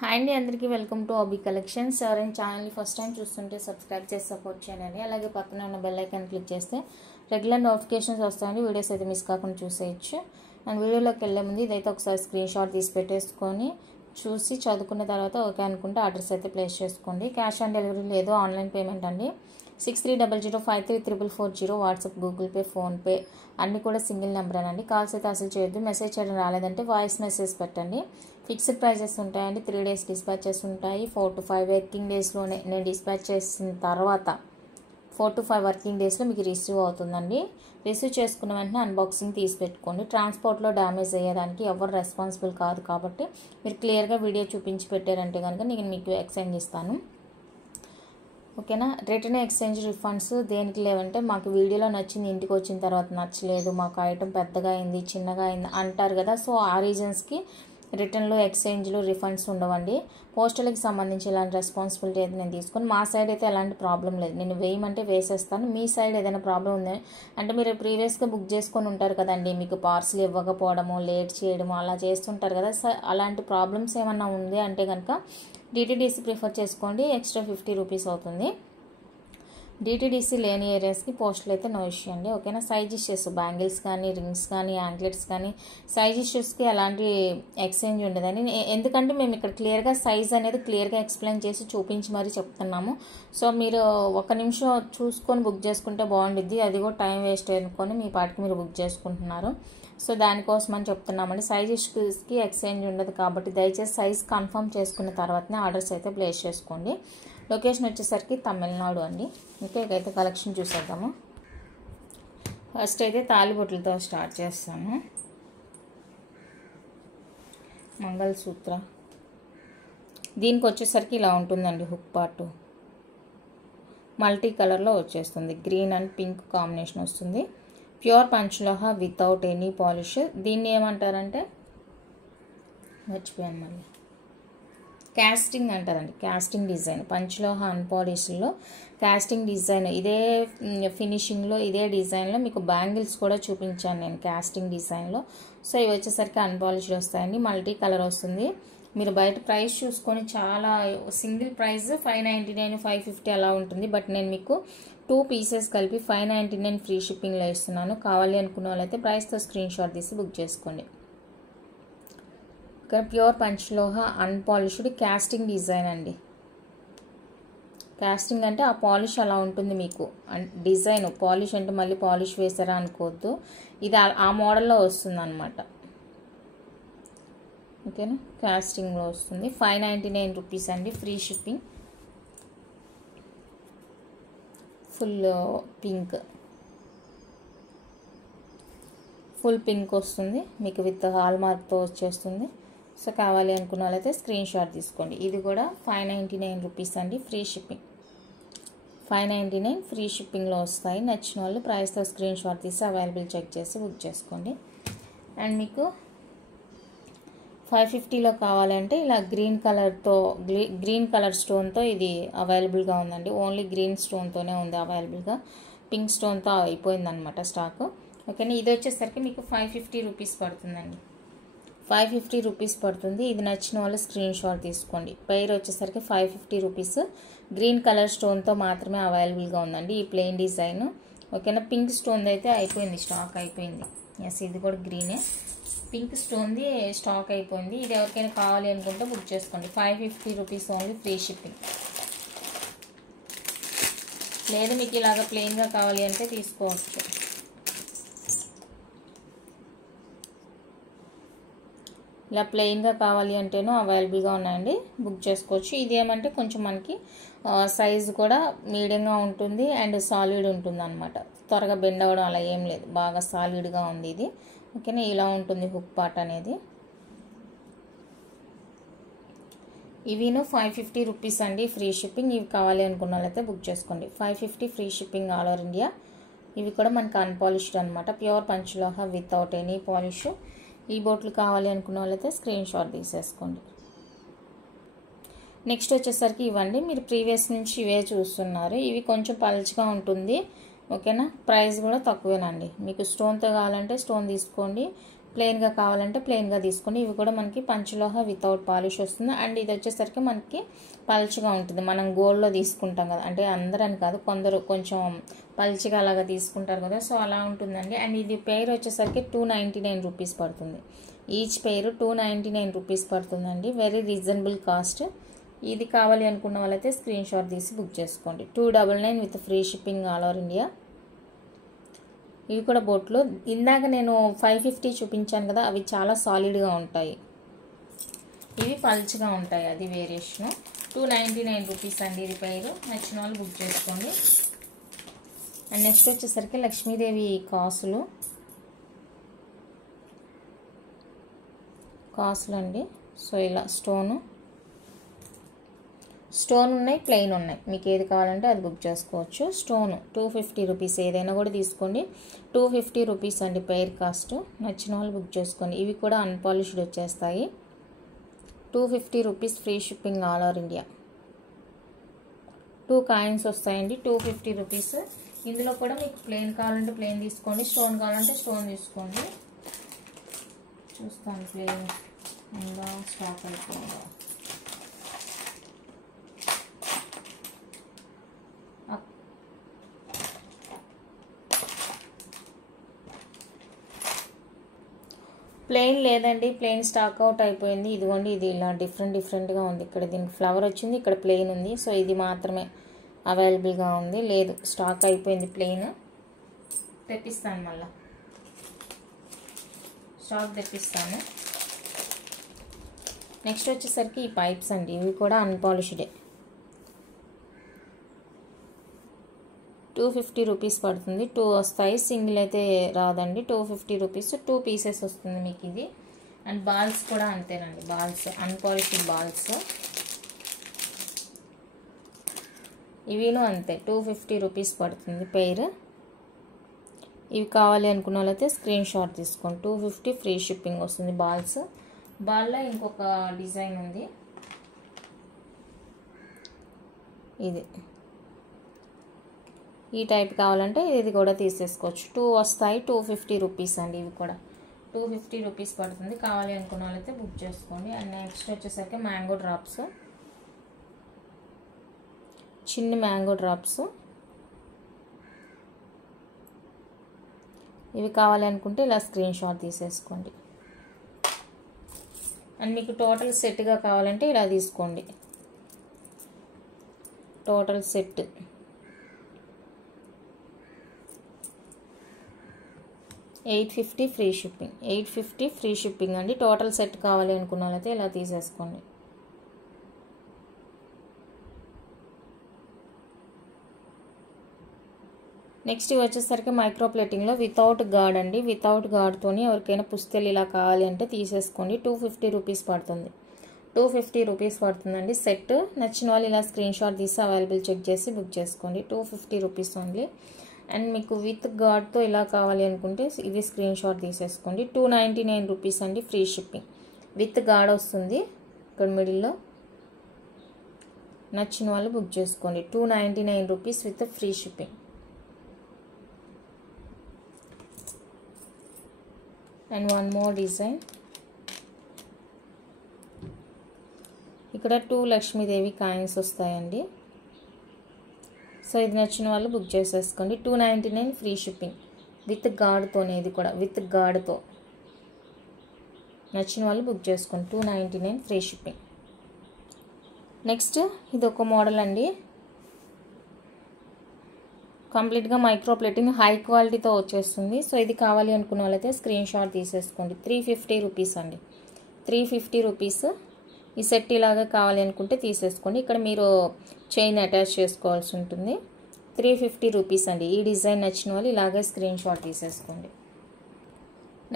Hi అండి, అందరికీ welcome to ఆబీ collections. ఎవరైనా ఛానల్ని ఫస్ట్ టైం చూస్తుంటే సబ్స్క్రైబ్ చేసి సపోర్ట్ చేయండి. అలాగే పక్కన ఉన్న బెల్ ఐకాన్ క్లిక్ చేస్తే రెగ్యులర్ నోటిఫికేషన్స్ వస్తాయండి. వీడియోస్ అయితే మిస్ కాకుండా చూసేయచ్చు. అండ్ వీడియోలోకి వెళ్ళే ముందు ఇదైతే ఒకసారి స్క్రీన్ షాట్ తీసి పెట్టేసుకొని చూసి చదువుకున్న తర్వాత ఓకే అనుకుంటే ఆర్డర్స్ అయితే ప్లేస్ చేసుకోండి. క్యాష్ ఆన్ డెలివరీ లేదు, ఆన్లైన్ పేమెంట్ అండి. 6300533440 వాట్సాప్, గూగుల్ పే, ఫోన్పే అన్నీ కూడా సింగిల్ నెంబర్ అండి. కాల్స్ అయితే అసలు చేయొద్దు. మెసేజ్ చేయడం రాలేదంటే వాయిస్ మెసేజ్ పెట్టండి. ఫిక్స్డ్ ప్రైజెస్ ఉంటాయండి. 3 days డిస్పాచెస్ ఉంటాయి. 4 to 5 వర్కింగ్ డేస్లోనే నేను డిస్పాచ్ చేసిన తర్వాత 4 to 5 వర్కింగ్ డేస్లో మీకు రిసీవ్ అవుతుందండి. రిసీవ్ చేసుకున్న వెంటనే అన్బాక్సింగ్ తీసి పెట్టుకోండి. ట్రాన్స్పోర్ట్లో డ్యామేజ్ అయ్యేదానికి ఎవరు రెస్పాన్సిబుల్ కాదు కాబట్టి మీరు క్లియర్గా వీడియో చూపించి పెట్టారంటే కనుక నేను మీకు ఎక్స్చేంజ్ ఇస్తాను. ఓకేనా. రిటర్న్, ఎక్స్చేంజ్, రిఫండ్స్ దేనికి లేవంటే మాకు వీడియోలో నచ్చింది, ఇంటికి వచ్చిన తర్వాత నచ్చలేదు, మాకు ఐటమ్ పెద్దగా అయింది, చిన్నగా అయింది అంటారు కదా. సో ఆ రీజన్స్కి రిటర్న్లో, ఎక్స్చేంజ్లో, రిఫండ్స్ ఉండవండి. పోస్టల్కి సంబంధించి ఇలాంటి రెస్పాన్సిబిలిటీ అయితే నేను తీసుకొని మా సైడ్ అయితే ఎలాంటి ప్రాబ్లం లేదు. నేను వేయమంటే వేసేస్తాను. మీ సైడ్ ఏదైనా ప్రాబ్లం ఉంది అంటే మీరు ప్రీవియస్గా బుక్ చేసుకొని ఉంటారు కదండి, మీకు పార్సిల్ ఇవ్వకపోవడము, లేట్ చేయడము అలా చేస్తుంటారు కదా. అలాంటి ప్రాబ్లమ్స్ ఏమన్నా ఉంది అంటే కనుక డిటీడీసీ ప్రిఫర్ చేసుకోండి. ఎక్స్ట్రా 50 రూపీస్ అవుతుంది. డిటీడీసీ లేని ఏరియాస్కి పోస్టులు అయితే నో ఇష్యూ అండి. ఓకేనా. సైజ్ ఇష్యూస్, బ్యాంగిల్స్ కానీ, రింగ్స్ కానీ, యాంక్లెట్స్ కానీ సైజ్ ఇష్యూస్కి ఎలాంటి ఎక్స్చేంజ్ ఉండదండి. ఎందుకంటే మేము ఇక్కడ క్లియర్గా సైజ్ అనేది క్లియర్గా ఎక్స్ప్లెయిన్ చేసి చూపించి మరీ చెప్తున్నాము. సో మీరు ఒక నిమిషం చూసుకొని బుక్ చేసుకుంటే బాగుండిద్ది. అది కూడా టైం వేస్ట్ అనుకొని మీ పాటికి మీరు బుక్ చేసుకుంటున్నారు. సో దానికోసం అని చెప్తున్నామండి. సైజ్ ఇష్యూస్కి ఎక్స్చేంజ్ ఉండదు కాబట్టి దయచేసి సైజ్ కన్ఫర్మ్ చేసుకున్న తర్వాతనే ఆర్డర్స్ అయితే ప్లేస్ చేసుకోండి. లొకేషన్ వచ్చేసరికి తమిళనాడు అండి. ఓకే, ఇకైతే కలెక్షన్ చూసేద్దాము. ఫస్ట్ అయితే తాలిబొట్లతో స్టార్ట్ చేస్తాను. మంగళసూత్ర దీనికి వచ్చేసరికి ఇలా ఉంటుందండి. హుక్ పార్ట్ మల్టీ కలర్లో వచ్చేస్తుంది. గ్రీన్ అండ్ పింక్ కాంబినేషన్ వస్తుంది. ప్యూర్ పంచలోహ వితౌట్ ఎనీ పాలిష్. దీన్ని ఏమంటారంటే మర్చిపోయాను మళ్ళీ, కాస్టింగ్ అంటారండి. కాస్టింగ్ డిజైన్ పంచలోహ అన్పాలిష్లో కాస్టింగ్ డిజైన్. ఇదే ఫినిషింగ్లో, ఇదే డిజైన్లో మీకు బ్యాంగిల్స్ కూడా చూపించాను నేను కాస్టింగ్ డిజైన్లో. సో ఇవి వచ్చేసరికి అన్పాలిష్డ్ వస్తాయండి. మల్టీ కలర్ వస్తుంది. మీరు బయట ప్రైస్ చూసుకొని చాలా సింగిల్ ప్రైస్ 599, 550 అలా ఉంటుంది. బట్ నేను మీకు 2 pieces కలిపి 599 ఫ్రీ షిప్పింగ్లో ఇస్తున్నాను. కావాలి అనుకున్న వాళ్ళైతే ప్రైస్తో స్క్రీన్ షాట్ తీసి బుక్ చేసుకోండి. ఇక్కడ ప్యూర్ పంచలోహ అన్పాలిష్డ్ కాస్టింగ్ డిజైన్ అండి. కాస్టింగ్ అంటే ఆ పాలిష్ అలా ఉంటుంది మీకు. డిజైన్ పాలిష్ అంటే మళ్ళీ పాలిష్ వేసారా అనుకోవద్దు. ఇది ఆ మోడల్లో వస్తుంది అనమాట. ఓకేనా. కాస్టింగ్లో వస్తుంది. 599 రూపీస్ అండి. Free shipping. ఫుల్ పింక్ వస్తుంది మీకు. విత్ హాల్ మార్క్తో వచ్చేస్తుంది. సో కావాలి అనుకున్న వాళ్ళైతే స్క్రీన్ షాట్ తీసుకోండి. ఇది కూడా 599 రూపీస్ అండి. Free shipping. 599 ఫ్రీ షిప్పింగ్లో వస్తాయి. నచ్చిన వాళ్ళు ప్రైస్తో స్క్రీన్ షాట్ తీసి అవైలబుల్ చెక్ చేసి బుక్ చేసుకోండి. అండ్ మీకు 550లో కావాలంటే ఇలా గ్రీన్ కలర్ స్టోన్తో ఇది అవైలబుల్గా ఉందండి. ఓన్లీ గ్రీన్ స్టోన్తోనే ఉంది అవైలబుల్గా. పింక్ స్టోన్తో అయిపోయిందనమాట స్టాక్. ఓకేనా. ఇది వచ్చేసరికి మీకు 550 రూపీస్ పడుతుందండి. 550 రూపీస్ పడుతుంది. ఇది నచ్చిన వాళ్ళు స్క్రీన్ షాట్ తీసుకోండి. పెయిర్ వచ్చేసరికి 550 రూపీస్. గ్రీన్ కలర్ స్టోన్తో మాత్రమే అవైలబుల్గా ఉందండి ఈ ప్లెయిన్ డిజైన్. ఓకేనా. పింక్ స్టోన్ది అయితే అయిపోయింది, స్టాక్ అయిపోయింది. ఎస్, ఇది కూడా గ్రీనే. పింక్ స్టోన్ది స్టాక్ అయిపోయింది. ఇది ఎవరికైనా కావాలి అనుకుంటే బుక్ చేసుకోండి. 550 రూపీస్ ఓన్లీ. Free shipping. లేదు మీకు ఇలాగ ప్లెయిన్గా కావాలి అంటే తీసుకోవచ్చు. ఇలా ప్లెయిన్గా కావాలి అంటేనూ అవైలబుల్గా ఉన్నాయండి, బుక్ చేసుకోవచ్చు. ఇది ఏమంటే కొంచెం మనకి సైజు కూడా మీడియంగా ఉంటుంది అండ్ సాలిడ్ ఉంటుంది అనమాట. త్వరగా బెండ్ అవ్వడం అలా ఏం లేదు, బాగా సాలిడ్గా ఉంది ఇది. ఓకేనా. ఇలా ఉంటుంది హుక్ పార్ట్ అనేది. ఇవిను 550 రూపీస్ అండి. Free shipping. ఇవి కావాలి అనుకున్న వాళ్ళైతే బుక్ చేసుకోండి. 550 free shipping all over India. ఇవి కూడా మనకి అన్పాలిష్డ్ అనమాట. ప్యూర్ పంచలోహ వితౌట్ ఎనీ పాలిష్. ఈ బోట్లు కావాలి అనుకున్న వాళ్ళైతే స్క్రీన్ షాట్ తీసేసుకోండి. నెక్స్ట్ వచ్చేసరికి ఇవ్వండి. మీరు ప్రీవియస్ నుంచి ఇవే చూస్తున్నారు. ఇవి కొంచెం పల్చగా ఉంటుంది. ఓకేనా. ప్రైస్ కూడా తక్కువేనండి. మీకు స్టోన్తో కావాలంటే స్టోన్ తీసుకోండి. ప్లెయిన్గా కావాలంటే ప్లెయిన్గా తీసుకొని, ఇవి కూడా మనకి పంచలోహ వితౌట్ పాలిష్ వస్తుంది. అండ్ ఇది వచ్చేసరికి మనకి పల్చగా ఉంటుంది. మనం గోల్డ్లో తీసుకుంటాం కదా, అంటే అందరని కాదు, కొందరు కొంచెం పల్చగా అలాగా తీసుకుంటారు కదా, సో అలా ఉంటుందండి. అండ్ ఇది పెయిర్ వచ్చేసరికి 299 రూపీస్ పడుతుంది. ఈచ్ పెయిర్ 299 రూపీస్ పడుతుందండి. Very reasonable cost. ఇది కావాలి అనుకున్న వాళ్ళైతే స్క్రీన్ షాట్ తీసి బుక్ చేసుకోండి. 299 with free shipping all over India. ఇవి కూడా బొట్లు. ఇందాక నేను 550 చూపించాను కదా, అవి చాలా సాలిడ్గా ఉంటాయి, ఇవి పల్చగా ఉంటాయి, అది వేరియేషన్. 299 రూపీస్ అండి ఇది పెయిర్. నచ్చిన వాళ్ళు బుక్ చేసుకోండి. అండ్ నెక్స్ట్ వచ్చేసరికి లక్ష్మీదేవి కాసులు అండి. సో ఇలా స్టోన్ ఉన్నాయి, ప్లెయిన్ ఉన్నాయి, మీకు ఏది కావాలంటే అది బుక్ చేసుకోవచ్చు. స్టోన్ 250 రూపీస్, ఏదైనా కూడా తీసుకోండి. 250 రూపీస్ అండి పెయిర్ కాస్ట్. నచ్చిన వాళ్ళు బుక్ చేసుకోండి. ఇవి కూడా అన్పాలిష్డ్ వచ్చేస్తాయి. 250 rupees free shipping all over India. 2 coins వస్తాయండి. 250 రూపీస్. ఇందులో కూడా మీకు ప్లెయిన్ కావాలంటే ప్లెయిన్ తీసుకోండి, స్టోన్ కావాలంటే స్టోన్ తీసుకోండి. చూస్తాను ప్లెయిన్ ఉందా, స్టాక్ అయిపోయిందా. ప్లెయిన్ లేదండి, ప్లెయిన్ స్టాక్ అవుట్ అయిపోయింది. ఇదిగోండి, ఇది ఇలా డిఫరెంట్గా ఉంది. ఇక్కడ దీనికి ఫ్లవర్ వచ్చింది, ఇక్కడ ప్లెయిన్ ఉంది. సో ఇది మాత్రమే అవైలబుల్గా ఉంది, లేదు స్టాక్ అయిపోయింది. ప్లెయిన్ తెప్పిస్తాను, మళ్ళీ స్టాక్ తెప్పిస్తాను. నెక్స్ట్ వచ్చేసరికి ఈ పైప్స్ అండి, ఇవి కూడా అన్పాలిష్డే. 250 రూపీస్ పడుతుంది. 2 వస్తాయి, సింగిల్ అయితే రాదండి. 250 రూపీస్, 2 పీసెస్ వస్తుంది మీకు ఇది. అండ్ బాల్స్ కూడా అంతేనండి, బాల్స్ అన్పాలిష్డ్ బాల్స్ ఇవిను అంతే. 250 రూపీస్ పడుతుంది పెయిర్. ఇవి కావాలి అనుకున్న వాళ్ళైతే స్క్రీన్ షాట్ తీసుకోండి. 250 ఫ్రీ షిప్పింగ్ వస్తుంది. బాల్లో ఇంకొక డిజైన్ ఉంది, ఇది ఈ టైప్ కావాలంటే ఇది కూడా తీసేసుకోవచ్చు. 2 వస్తాయి, 250 రూపీస్ అండి. ఇవి కూడా 250 రూపీస్ పడుతుంది. కావాలి అనుకున్న వాళ్ళైతే బుక్ చేసుకోండి. అండ్ నెక్స్ట్ వచ్చేసరికి మ్యాంగో డ్రాప్స్, చిన్న మ్యాంగో డ్రాప్స్. ఇవి కావాలి అనుకుంటే ఇలా స్క్రీన్ షాట్ తీసేసుకోండి. అండ్ మీకు టోటల్ సెట్గా కావాలంటే ఇలా తీసుకోండి. Total set 850 free shipping. 850 free shipping అండి. టోటల్ సెట్ కావాలి అనుకున్న వాళ్ళైతే ఇలా తీసేసుకోండి. నెక్స్ట్ వచ్చేసరికి మైక్రో ప్లేటింగ్లో వితౌట్ గార్డ్ అండి. వితౌట్ గార్డ్తోని ఎవరికైనా పుస్తెలు ఇలా కావాలి అంటే తీసేసుకోండి. 250 రూపీస్ పడుతుంది. 250 రూపీస్ పడుతుందండి సెట్. నచ్చిన వాళ్ళు ఇలా స్క్రీన్ షాట్ తీసి అవైలబుల్ చెక్ చేసి బుక్ చేసుకోండి. 250 రూపీస్ ఓన్లీ. అండ్ మీకు విత్ గార్డ్తో ఇలా కావాలి అనుకుంటే ఇది స్క్రీన్ షాట్ తీసేసుకోండి. 299 రూపీస్ అండి ఫ్రీ షిప్పింగ్. విత్ గార్డ్ వస్తుంది ఇక్కడ మిడిల్లో. నచ్చిన వాళ్ళు బుక్ చేసుకోండి. 299 rupees with free shipping. And one more design, ఇక్కడ 2 లక్ష్మీదేవి కాయిన్స్ వస్తాయండి. సో ఇది నచ్చిన వాళ్ళు బుక్ చేసేసుకోండి. 299 ఫ్రీ షిప్పింగ్ విత్ గార్డ్తోనే, ఇది కూడా విత్ గార్డ్తో. నచ్చిన వాళ్ళు బుక్ చేసుకోండి. 299 ఫ్రీ షిప్పింగ్. నెక్స్ట్ ఇది ఒక మోడల్ అండి, కంప్లీట్గా మైక్రో ప్లేటింగ్ హై క్వాలిటీతో వచ్చేస్తుంది. సో ఇది కావాలి అనుకున్న వాళ్ళైతే స్క్రీన్ షాట్ తీసేసుకోండి. 350 రూపీస్ అండి. 350 రూపీస్. ఈ సెట్ ఇలాగా కావాలి అనుకుంటే తీసేసుకోండి. ఇక్కడ మీరు చైన్ అటాచ్ చేసుకోవాల్సి ఉంటుంది. 350 రూపీస్ అండి. ఈ డిజైన్ నచ్చిన వాళ్ళు ఇలాగే స్క్రీన్ షాట్ తీసేసుకోండి.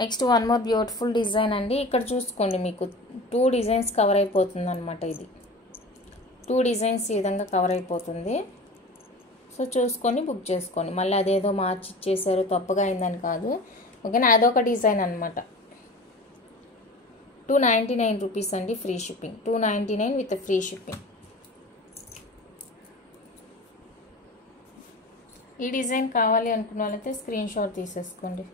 Next one more beautiful design అండి. ఇక్కడ చూసుకోండి, మీకు 2 డిజైన్స్ కవర్ అయిపోతుంది అనమాట. ఇది 2 డిజైన్స్ ఈ విధంగా కవర్ అయిపోతుంది. సో చూసుకొని బుక్ చేసుకోండి. మళ్ళీ అదేదో మార్చి ఇచ్చేసారు తప్పుగా అయిందని కాదు, ఓకేనా, అదొక డిజైన్ అనమాట. 299 రూపీస్ అండి free shipping. 299 with free shipping. ఈ డిజైన్ కావాలి అనుకున్న వాళ్ళైతే స్క్రీన్ షాట్ తీసేసుకోండి.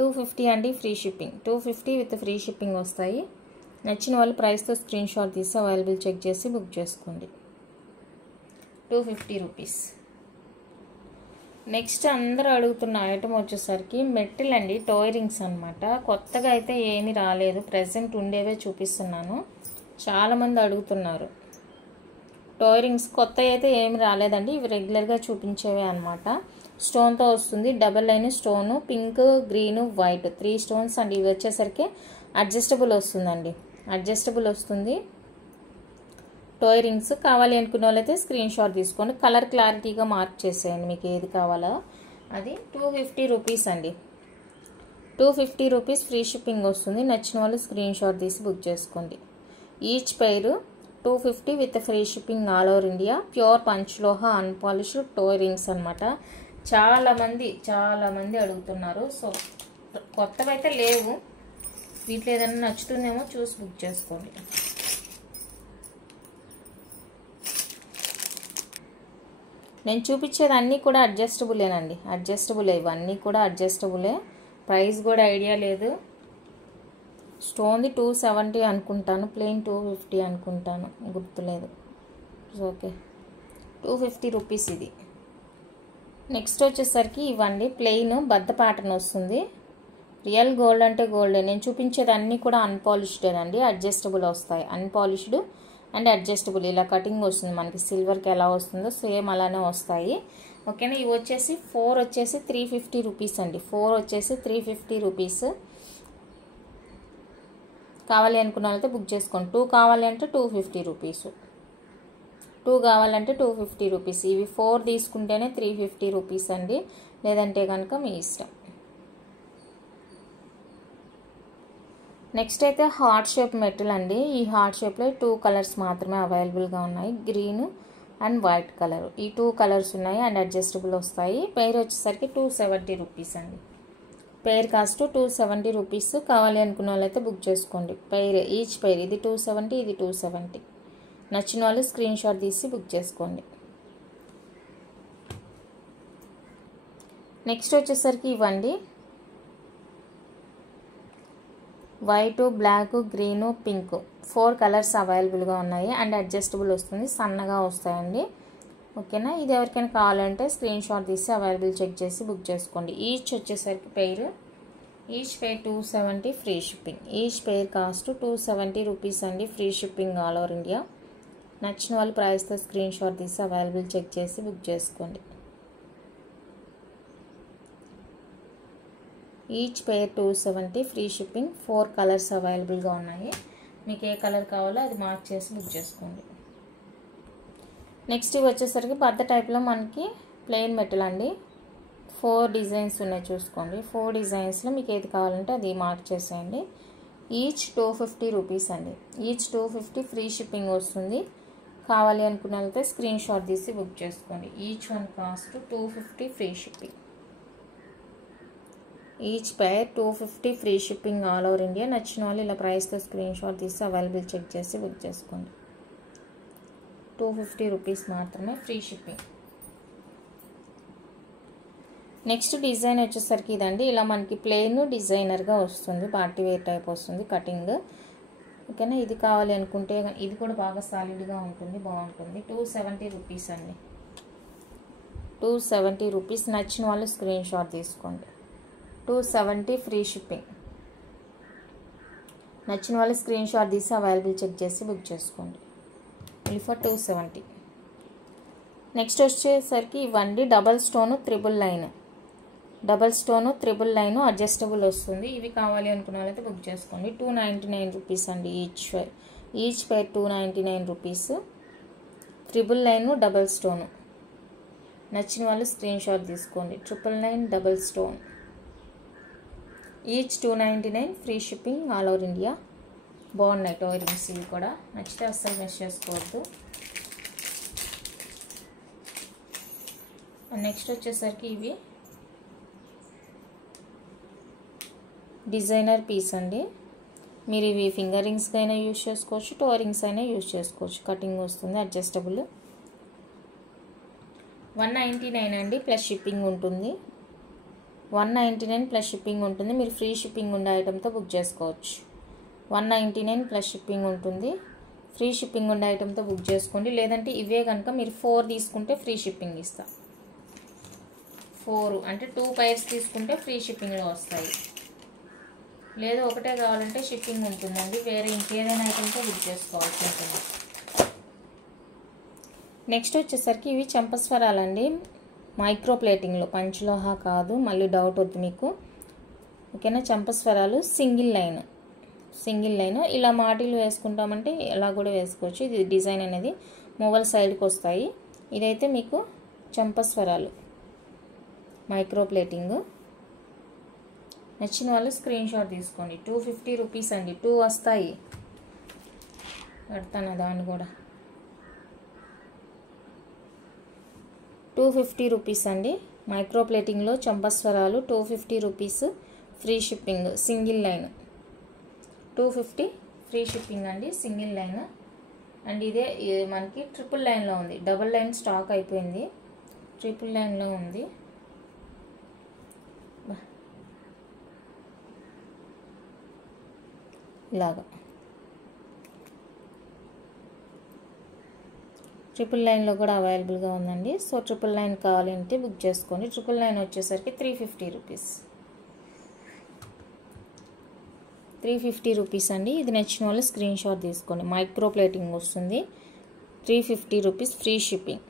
250 అండి, free shipping. 250 with free shipping వస్తాయి. నచ్చిన వాళ్ళు ప్రైస్తో స్క్రీన్ షాట్ తీసి అవైలబుల్ చెక్ చేసి బుక్ చేసుకోండి. 250 రూపీస్. నెక్స్ట్ అందరూ అడుగుతున్న ఐటమ్ వచ్చేసరికి మెట్టల్ అండి, టాయ్ రింగ్స్ అనమాట. కొత్తగా అయితే ఏమీ రాలేదు, ప్రజెంట్ ఉండేవే చూపిస్తున్నాను. చాలామంది అడుగుతున్నారు. టాయ్ రింగ్స్ కొత్త అయితే ఏమి రాలేదండి, ఇవి రెగ్యులర్గా చూపించేవే అనమాట. స్టోన్తో వస్తుంది, double line stone, pink, green, white 3 stones అండి. ఇవి వచ్చేసరికి అడ్జస్టబుల్ వస్తుందండి, అడ్జస్టబుల్ వస్తుంది. టాయ్ రింగ్స్ కావాలి అనుకున్న వాళ్ళైతే స్క్రీన్ షాట్ తీసుకోండి. కలర్ క్లారిటీగా మార్క్ చేసేయండి మీకు ఏది కావాలో అది. 250 రూపీస్ అండి. 250 రూపీస్ ఫ్రీ షిప్పింగ్ వస్తుంది. నచ్చిన వాళ్ళు స్క్రీన్ షాట్ తీసి బుక్ చేసుకోండి. Each pair 250 with free shipping all over India. Pure పంచలోహ అన్పాలిష్డ్ టాయ్ రింగ్స్ అనమాట. చాలామంది అడుగుతున్నారు. సో కొత్తవి అయితే లేవు, వీటిలో ఏదైనా నచ్చుతుందేమో చూసి బుక్ చేసుకోండి. నేను చూపించేది అన్నీ కూడా అడ్జస్టబులేనండి, అడ్జస్టబులే, ఇవన్నీ కూడా అడ్జస్టబులే. ప్రైస్ కూడా ఐడియా లేదు. స్టోన్ది 270 అనుకుంటాను, ప్లెయిన్ 250 అనుకుంటాను, గుర్తులేదు. ఓకే, 250 రూపీస్ ఇది. నెక్స్ట్ వచ్చేసరికి ఇవ్వండి, ప్లెయిన్ బద్ద ప్యాటర్న్ వస్తుంది. రియల్ గోల్డ్ అంటే గోల్డే. నేను చూపించేది అన్నీ కూడా అన్పాలిష్డేనండి, అడ్జస్టబుల్ వస్తాయి. అన్పాలిష్డ్ అండ్ అడ్జస్టబుల్ ఇలా కటింగ్ వస్తుంది మనకి. సిల్వర్కి ఎలా వస్తుందో సేమ్ అలానే వస్తాయి. ఓకేనా. ఇవి వచ్చేసి 4 వచ్చేసి 350 రూపీస్ అండి. 4 వచ్చేసి 350 రూపీస్. కావాలి అనుకున్న వాళ్ళైతే బుక్ చేసుకోండి. 2 కావాలి అంటే 250 రూపీస్, 2 కావాలంటే 250 రూపీస్. ఇవి 4 తీసుకుంటేనే 350 రూపీస్ అండి, లేదంటే కనుక మీ ఇష్టం. నెక్స్ట్ అయితే హార్ట్ షేప్ మెటల్ అండి. ఈ హార్ట్ షేప్లో 2 కలర్స్ మాత్రమే అవైలబుల్గా ఉన్నాయి, గ్రీన్ అండ్ వైట్ కలర్. ఈ 2 కలర్స్ ఉన్నాయి అండ్ అడ్జస్టబుల్ వస్తాయి. పెయిర్ వచ్చేసరికి 270 రూపీస్ అండి. Pair cost 270 rupees. కావాలి అనుకున్న వాళ్ళైతే బుక్ చేసుకోండి. పెయిర్, ఈచ్ పెయిర్ ఇది 270, ఇది 270. నచ్చిన వాళ్ళు స్క్రీన్ షాట్ తీసి బుక్ చేసుకోండి. నెక్స్ట్ వచ్చేసరికి ఇవ్వండి, white, black, green, pink 4 colours అవైలబుల్గా ఉన్నాయి అండ్ అడ్జస్టబుల్ వస్తుంది, సన్నగా వస్తాయండి. ఓకేనా. ఇది ఎవరికైనా కావాలంటే స్క్రీన్ షాట్ తీసి అవైలబుల్ చెక్ చేసి బుక్ చేసుకోండి. ఈచ్ వచ్చేసరికి pair, each pair 270 free shipping. Each pair cost 270 rupees అండి, free shipping all over India. నచ్చిన వాళ్ళు ప్రైస్తో స్క్రీన్ షాట్ తీసి అవైలబుల్ చెక్ చేసి బుక్ చేసుకోండి. Each pair 270 free shipping. 4 colours అవైలబుల్గా ఉన్నాయి. మీకు ఏ కలర్ కావాలో అది మార్క్ చేసి బుక్ చేసుకోండి. నెక్స్ట్ ఇవి వచ్చేసరికి బద్ద టైప్లో మనకి ప్లెయిన్ మెటల్ అండి. 4 డిజైన్స్ ఉన్నాయి చూసుకోండి. 4 డిజైన్స్లో మీకు ఏది కావాలంటే అది మార్క్ చేసేయండి. ఈచ్ 250 రూపీస్ అండి. ఈచ్ 250 ఫ్రీ షిప్పింగ్ వస్తుంది. కావాలి అనుకున్న వాళ్ళైతే స్క్రీన్ షాట్ తీసి బుక్ చేసుకోండి. Each one cost 250 free shipping. Each pair 250 free shipping all over India. నచ్చిన వాళ్ళు ఇలా ప్రైస్తో స్క్రీన్ షాట్ తీసి అవైలబుల్ చెక్ చేసి బుక్ చేసుకోండి. 250 రూపీస్ మాత్రమే, ఫ్రీ షిప్పింగ్. నెక్స్ట్ డిజైన్ వచ్చేసరికి ఇదండి. ఇలా మనకి ప్లెయిన్ డిజైనర్గా వస్తుంది, పార్టీ వేర్ టైప్ వస్తుంది కటింగ్. ఓకేనా. ఇది కావాలి అనుకుంటే ఇది కూడా బాగా సాలిడ్గా ఉంటుంది, బాగుంటుంది. 270 రూపీస్ అండి. 270 రూపీస్. నచ్చిన వాళ్ళు స్క్రీన్ షాట్ తీసుకోండి. 270 ఫ్రీ షిప్పింగ్. నచ్చిన వాళ్ళు స్క్రీన్ షాట్ తీసి అవైలబుల్ చెక్ చేసి బుక్ చేసుకోండి. Only for 270. నెక్స్ట్ వచ్చేసరికి ఇవ్వండి, double stone triple line. Double stone triple line adjustable వస్తుంది. ఇవి కావాలి అనుకున్న వాళ్ళైతే బుక్ చేసుకోండి. 299 రూపీస్ అండి. Each pair 299 rupees. Triple line double stone. నచ్చిన వాళ్ళు స్క్రీన్ షాట్ తీసుకోండి. 999 double stone. Each 299 free shipping all over India. బాగున్నాయి టాయ్ రింగ్స్ ఇవి కూడా. నచ్చితే అస్సలు మిస్ చేసుకోవద్దు. నెక్స్ట్ వచ్చేసరికి ఇవి డిజైనర్ పీస్ అండి. మీరు ఇవి ఫింగర్ రింగ్స్కి అయినా యూజ్ చేసుకోవచ్చు, టాయ్ రింగ్స్ అయినా యూజ్ చేసుకోవచ్చు. కటింగ్ వస్తుంది, అడ్జస్టబుల్. 199 అండి, ప్లస్ షిప్పింగ్ ఉంటుంది. 199 ప్లస్ షిప్పింగ్ ఉంటుంది. మీరు ఫ్రీ షిప్పింగ్ ఉండే ఐటెంతో బుక్ చేసుకోవచ్చు. 199 ప్లస్ షిప్పింగ్ ఉంటుంది. ఫ్రీ షిప్పింగ్ ఉండే ఐటెంతో బుక్ చేసుకోండి. లేదంటే ఇవే కనుక మీరు 4 తీసుకుంటే ఫ్రీ షిప్పింగ్ ఇస్తా. 4 అంటే 2 పైర్స్ తీసుకుంటే ఫ్రీ షిప్పింగ్లో వస్తాయి. లేదు ఒకటే కావాలంటే షిప్పింగ్ ఉంటుందండి. వేరే ఇంకేదైనా ఐటెంతో బుక్ చేసుకోవాల్సి ఉంటుంది. నెక్స్ట్ వచ్చేసరికి ఇవి చంపస్వరాలండి. మైక్రో ప్లేటింగ్లో, పంచలోహ కాదు, మళ్ళీ డౌట్ వద్దు మీకు. ఓకేనా. చంపస్వరాలు సింగిల్ లైన్ ఇలా మాటిలు వేసుకుంటామంటే ఇలా కూడా వేసుకోవచ్చు. ఇది డిజైన్ అనేది మొగల్ సైడ్కి వస్తాయి. ఇదైతే మీకు చంపస్వరాలు మైక్రో ప్లేటింగ్. నచ్చిన వాళ్ళు స్క్రీన్ షాట్ తీసుకోండి. 250 రూపీస్ అండి. 2 వస్తాయి. పెడతాను దాన్ని కూడా. 250 రూపీస్ అండి. మైక్రో ప్లేటింగ్లో చంపస్వరాలు 250 rupees. Free shipping single line 250 free shipping అండి. Single line. అండ్ ఇదే మనకి ట్రిపుల్ లైన్లో ఉంది. డబుల్ లైన్ స్టాక్ అయిపోయింది. ట్రిపుల్ లైన్లో ఉంది. ఇలాగా ట్రిపుల్ లైన్లో కూడా అవైలబుల్గా ఉందండి. సో ట్రిపుల్ లైన్ కావాలంటే బుక్ చేసుకోండి. ట్రిపుల్ లైన్ వచ్చేసరికి 350 రూపీస్. 350 రూపీస్ అండి. ఇది నచ్చిన వాళ్ళు స్క్రీన్ షాట్ తీసుకోండి. మైక్రో ప్లేటింగ్ వస్తుంది. 350 rupees free shipping.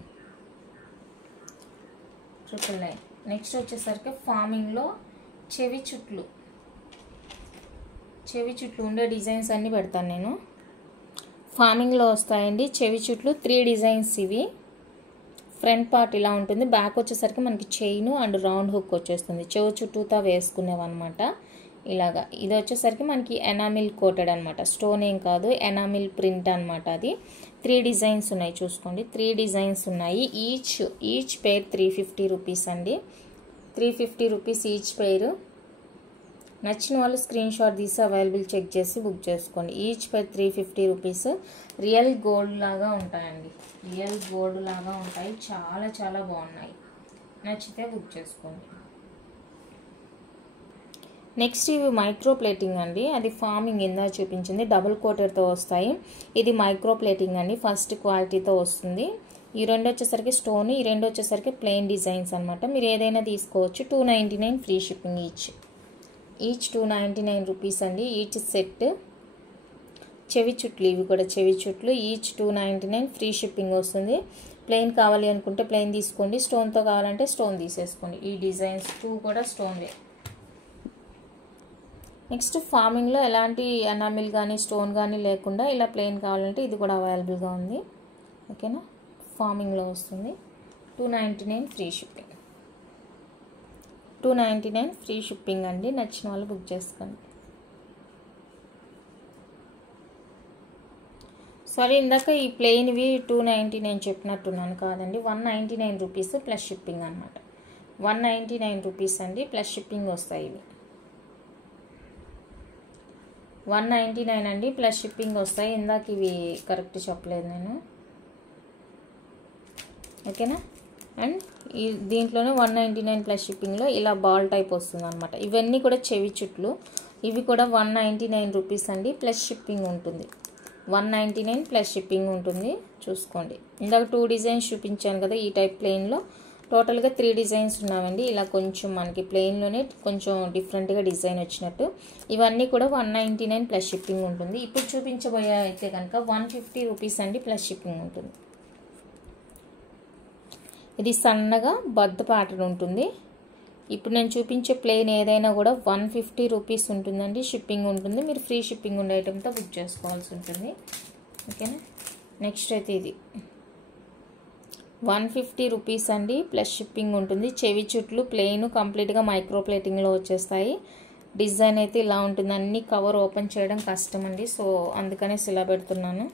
Triple line. Next వచ్చేసరికి ఫార్మింగ్లో చెవి చుట్లు ఉండే డిజైన్స్ అన్నీ పెడతాను నేను. ఫార్మింగ్లో వస్తాయండి చెవి చుట్లు. 3 డిజైన్స్ ఇవి. ఫ్రంట్ పార్ట్ ఇలా ఉంటుంది. బ్యాక్ వచ్చేసరికి మనకి చైన్ అండ్ రౌండ్ హుక్ వచ్చేస్తుంది. చెవి చుట్టూతా వేసుకునేవన్నమాట. ఇలాగా ఇది వచ్చేసరికి మనకి ఎనామిల్ కోటెడ్ అనమాట. స్టోన్ ఏం కాదు, ఎనామిల్ ప్రింట్ అనమాట. అది 3 డిజైన్స్ ఉన్నాయి చూసుకోండి. 3 డిజైన్స్ ఉన్నాయి. ఈచ్ పెయిర్ 350 రూపీస్ అండి. 350 రూపీస్ ఈచ్ పెయిర్. నచ్చిన వాళ్ళు స్క్రీన్ షాట్ తీసి అవైలబుల్ చెక్ చేసి బుక్ చేసుకోండి. Each pair 350 rupees. Real gold లాగా ఉంటాయండి. రియల్ గోల్డ్ లాగా ఉంటాయి. చాలా చాలా బాగున్నాయి. నచ్చితే బుక్ చేసుకోండి. నెక్స్ట్ ఇవి మైక్రో ప్లేటింగ్ అండి. అది ఫార్మింగ్ ఇందా చూపించింది. డబుల్ కోటెడ్తో వస్తాయి. ఇది మైక్రో ప్లేటింగ్ అండి. ఫస్ట్ క్వాలిటీతో వస్తుంది. ఈ రెండు వచ్చేసరికి స్టోన్, ఈ రెండు వచ్చేసరికి ప్లెయిన్ డిజైన్స్ అనమాట. మీరు ఏదైనా తీసుకోవచ్చు. 299 ఫ్రీ షిప్పింగ్ ఈచ్ 299 రూపీస్ అండి. Each set. చెవి చుట్లు, ఇవి కూడా చెవి చుట్లు. ఈచ్ 299 ఫ్రీ షిప్పింగ్ వస్తుంది. ప్లెయిన్ కావాలి అనుకుంటే ప్లెయిన్ తీసుకోండి. స్టోన్తో కావాలంటే స్టోన్ తీసేసుకోండి. ఈ డిజైన్స్ 2 కూడా స్టోన్వే. నెక్స్ట్ ఫార్మింగ్లో ఎలాంటి ఎనామిల్ కానీ స్టోన్ కానీ లేకుండా ఇలా ప్లెయిన్ కావాలంటే ఇది కూడా అవైలబుల్గా ఉంది. ఓకేనా. ఫార్మింగ్లో వస్తుంది. 299 ఫ్రీ షిప్పింగ్. 299 ఫ్రీ షిప్పింగ్ అండి. నచ్చిన వాళ్ళు బుక్ చేసుకోండి. సారీ, ఇందాక ఈ ప్లెయిన్వి 299 చెప్పినట్టున్నాను కాదండి. 199 రూపీస్ ప్లస్ షిప్పింగ్ అనమాట. 199 రూపీస్ అండి. ప్లస్ షిప్పింగ్ వస్తాయి ఇవి. 199 అండి. ప్లస్ షిప్పింగ్ వస్తాయి. ఇందాక ఇవి కరెక్ట్ చెప్పలేదు నేను. ఓకేనా. అండ్ ఈ దీంట్లోనే 199 ప్లస్ షిప్పింగ్లో ఇలా బాల్ టైప్ వస్తుంది అనమాట. ఇవన్నీ కూడా చెవి చుట్లు. ఇవి కూడా 199 రూపీస్ అండి. ప్లస్ షిప్పింగ్ ఉంటుంది. 199 ప్లస్ షిప్పింగ్ ఉంటుంది. చూసుకోండి. ఇందాక 2 డిజైన్స్ చూపించాను కదా ఈ టైప్ ప్లెయిన్లో. టోటల్గా 3 డిజైన్స్ ఉన్నామండి. ఇలా కొంచెం మనకి ప్లెయిన్లోనే కొంచెం డిఫరెంట్గా డిజైన్ వచ్చినట్టు. ఇవన్నీ కూడా 199 ప్లస్ షిప్పింగ్ ఉంటుంది. ఇప్పుడు చూపించబోయే అయితే కనుక 150 రూపీస్ అండి. ప్లస్ షిప్పింగ్ ఉంటుంది. ఇది సన్నగా బద్ద ప్యాటర్న్ ఉంటుంది. ఇప్పుడు నేను చూపించే ప్లెయిన్ ఏదైనా కూడా 150 రూపీస్ ఉంటుందండి. షిప్పింగ్ ఉంటుంది. మీరు ఫ్రీ షిప్పింగ్ ఉండే ఐటెంతో బుక్ చేసుకోవాల్సి ఉంటుంది. ఓకేనా. నెక్స్ట్ అయితే ఇది 150 రూపీస్ అండి. ప్లస్ షిప్పింగ్ ఉంటుంది. చెవి చుట్లు ప్లెయిన్ కంప్లీట్గా మైక్రో ప్లేటింగ్లో వచ్చేస్తాయి. డిజైన్ అయితే ఇలా ఉంటుంది. అన్ని కవర్ ఓపెన్ చేయడం కష్టం అండి. సో అందుకనే ఇలా పెడుతున్నాను.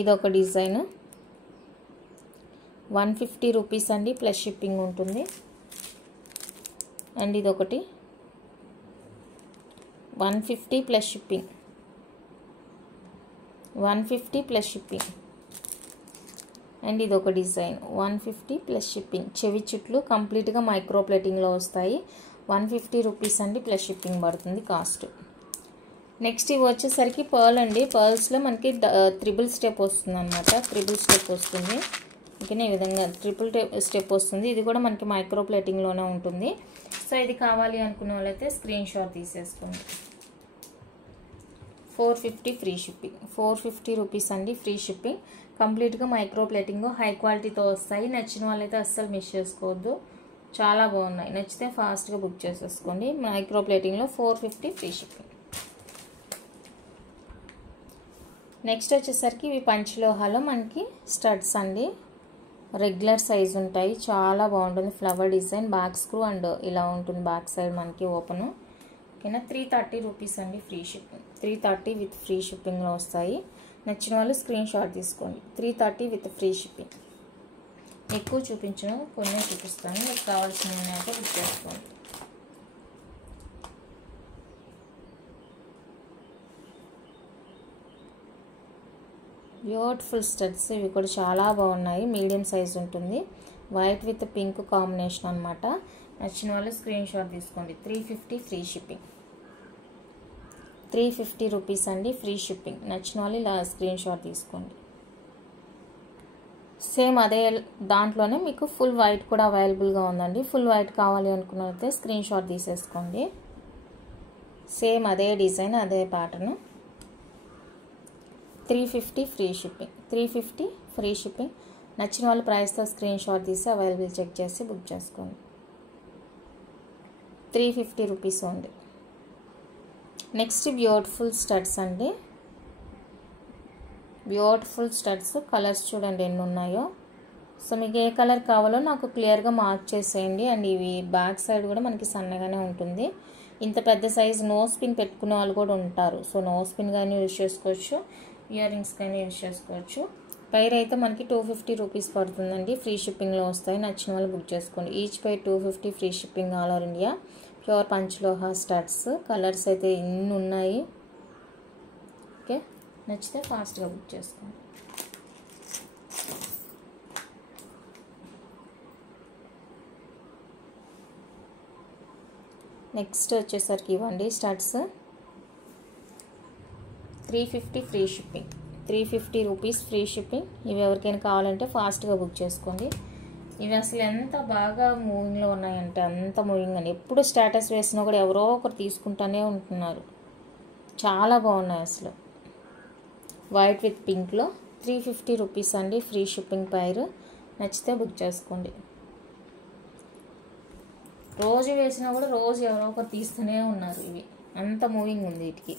ఇదొక డిజైన్. 150 రూపీస్ అండి. ప్లస్ షిప్పింగ్ ఉంటుంది. అండ్ ఇదొకటి 150 plus shipping. 150 plus shipping. And ఇది ఒక డిజైన్ 150 ప్లస్ షిప్పింగ్. చెవి చుట్లు కంప్లీట్గా మైక్రో ప్లేటింగ్లో వస్తాయి. 150 రూపీస్ అండి, ప్లస్ షిప్పింగ్ పడుతుంది కాస్ట్. నెక్స్ట్ ఇవి వచ్చేసరికి పర్ల్ అండి. పర్ల్స్లో మనకి త్రిబుల్ స్టెప్ వస్తుంది అనమాట. త్రిబుల్ స్టెప్ వస్తుంది. ఓకేనా, ఈ విధంగా ట్రిపుల్ స్టెప్ వస్తుంది. ఇది కూడా మనకి మైక్రో ప్లేటింగ్లోనే ఉంటుంది. సో ఇది కావాలి అనుకున్న వాళ్ళైతే స్క్రీన్ షాట్ తీసేసుకోండి. 450 ఫ్రీ షిప్పింగ్. 450 రూపీస్ అండి, ఫ్రీ షిప్పింగ్. కంప్లీట్గా మైక్రో ప్లేటింగ్, హై క్వాలిటీతో వస్తాయి. నచ్చిన వాళ్ళైతే అస్సలు మిస్ చేసుకోవద్దు, చాలా బాగున్నాయి. నచ్చితే ఫాస్ట్గా బుక్ చేసేసుకోండి. మైక్రో ప్లేటింగ్లో 450 ఫ్రీ షిప్పింగ్. నెక్స్ట్ వచ్చేసరికి ఇవి పంచలోహాలో మనకి స్టడ్స్ అండి. రెగ్యులర్ సైజ్ ఉంటాయి, చాలా బాగుంటుంది. Flower design, back screw and ఇలా ఉంటుంది బ్యాక్ సైడ్ మనకి ఓపెన్. ఓకేనా, 330 రూపీస్ అండి, ఫ్రీ షిప్పింగ్. 330 విత్ ఫ్రీ షిప్పింగ్లో వస్తాయి. నచ్చిన వాళ్ళు స్క్రీన్ షాట్ తీసుకోండి. 330 విత్ ఫ్రీ షిప్పింగ్. ఎక్కువ చూపించను, కొన్ని చూపిస్తాను. మీకు కావాల్సిన అయితే బుక్ చేసుకోండి. బ్యూటిఫుల్ స్టడ్స్, ఇవి కూడా చాలా బాగున్నాయి. మీడియం సైజ్ ఉంటుంది. వైట్ విత్ పింక్ కాంబినేషన్ అనమాట. నచ్చిన వాళ్ళు స్క్రీన్ షాట్ తీసుకోండి. 350 ఫ్రీ షిప్పింగ్. 350 రూపీస్ అండి, ఫ్రీ షిప్పింగ్. నచ్చిన వాళ్ళు ఇలా స్క్రీన్ షాట్ తీసుకోండి. సేమ్ అదే దాంట్లోనే మీకు ఫుల్ వైట్ కూడా అవైలబుల్గా ఉందండి. ఫుల్ వైట్ కావాలి అనుకున్నట్లయితే స్క్రీన్ షాట్ తీసేసుకోండి. సేమ్ అదే డిజైన్, అదే pattern. 350 free shipping. 350 free shipping. నచ్చిన వాళ్ళు ప్రైస్తో స్క్రీన్ షాట్ తీసి అవైలబుల్ చెక్ చేసి బుక్ చేసుకోండి. 350 రూపీస్ ఉంది. నెక్స్ట్ బ్యూటిఫుల్ స్టడ్స్ అండి. Beautiful studs. కలర్స్ చూడండి ఎన్ని ఉన్నాయో. సో మీకు ఏ కలర్ కావాలో నాకు క్లియర్గా మార్క్ చేసేయండి. అండ్ ఇవి బ్యాక్ సైడ్ కూడా మనకి సన్నగానే ఉంటుంది. ఇంత పెద్ద సైజ్ నో స్పిన్ పెట్టుకునే వాళ్ళు కూడా ఉంటారు. సో నో స్పిన్ కానీ యూజ్ చేసుకోవచ్చు, ఇయర్ రింగ్స్ కానీ యూజ్ చేసుకోవచ్చు. పైర్ అయితే మనకి 250 రూపీస్ పడుతుందండి, ఫ్రీ షిప్పింగ్లో వస్తాయి. నచ్చిన వాళ్ళు బుక్ చేసుకోండి. Each pair 250 free shipping all over India. Pure పంచలోహ స్టడ్స్. కలర్స్ అయితే ఇన్ని ఉన్నాయి. ఓకే, నచ్చితే ఫాస్ట్గా బుక్ చేసుకోండి. నెక్స్ట్ వచ్చేసరికి ఇవ్వండి studs. 350 free shipping. 350 rupees free shipping. ఇవి ఎవరికైనా కావాలంటే ఫాస్ట్గా బుక్ చేసుకోండి. ఇవి అసలు ఎంత బాగా మూవింగ్లో ఉన్నాయంటే అంత మూవింగ్ అని. ఎప్పుడు స్టేటస్ వేసినా కూడా ఎవరో ఒకరు తీసుకుంటూనే ఉంటున్నారు. చాలా బాగున్నాయి అసలు. వైట్ విత్ పింక్లో 350 రూపీస్ అండి, ఫ్రీ షిప్పింగ్ పైరు. నచ్చితే బుక్ చేసుకోండి. రోజు వేసినా కూడా రోజు ఎవరో ఒకరు తీస్తూనే ఉన్నారు. ఇవి అంత మూవింగ్ ఉంది వీటికి.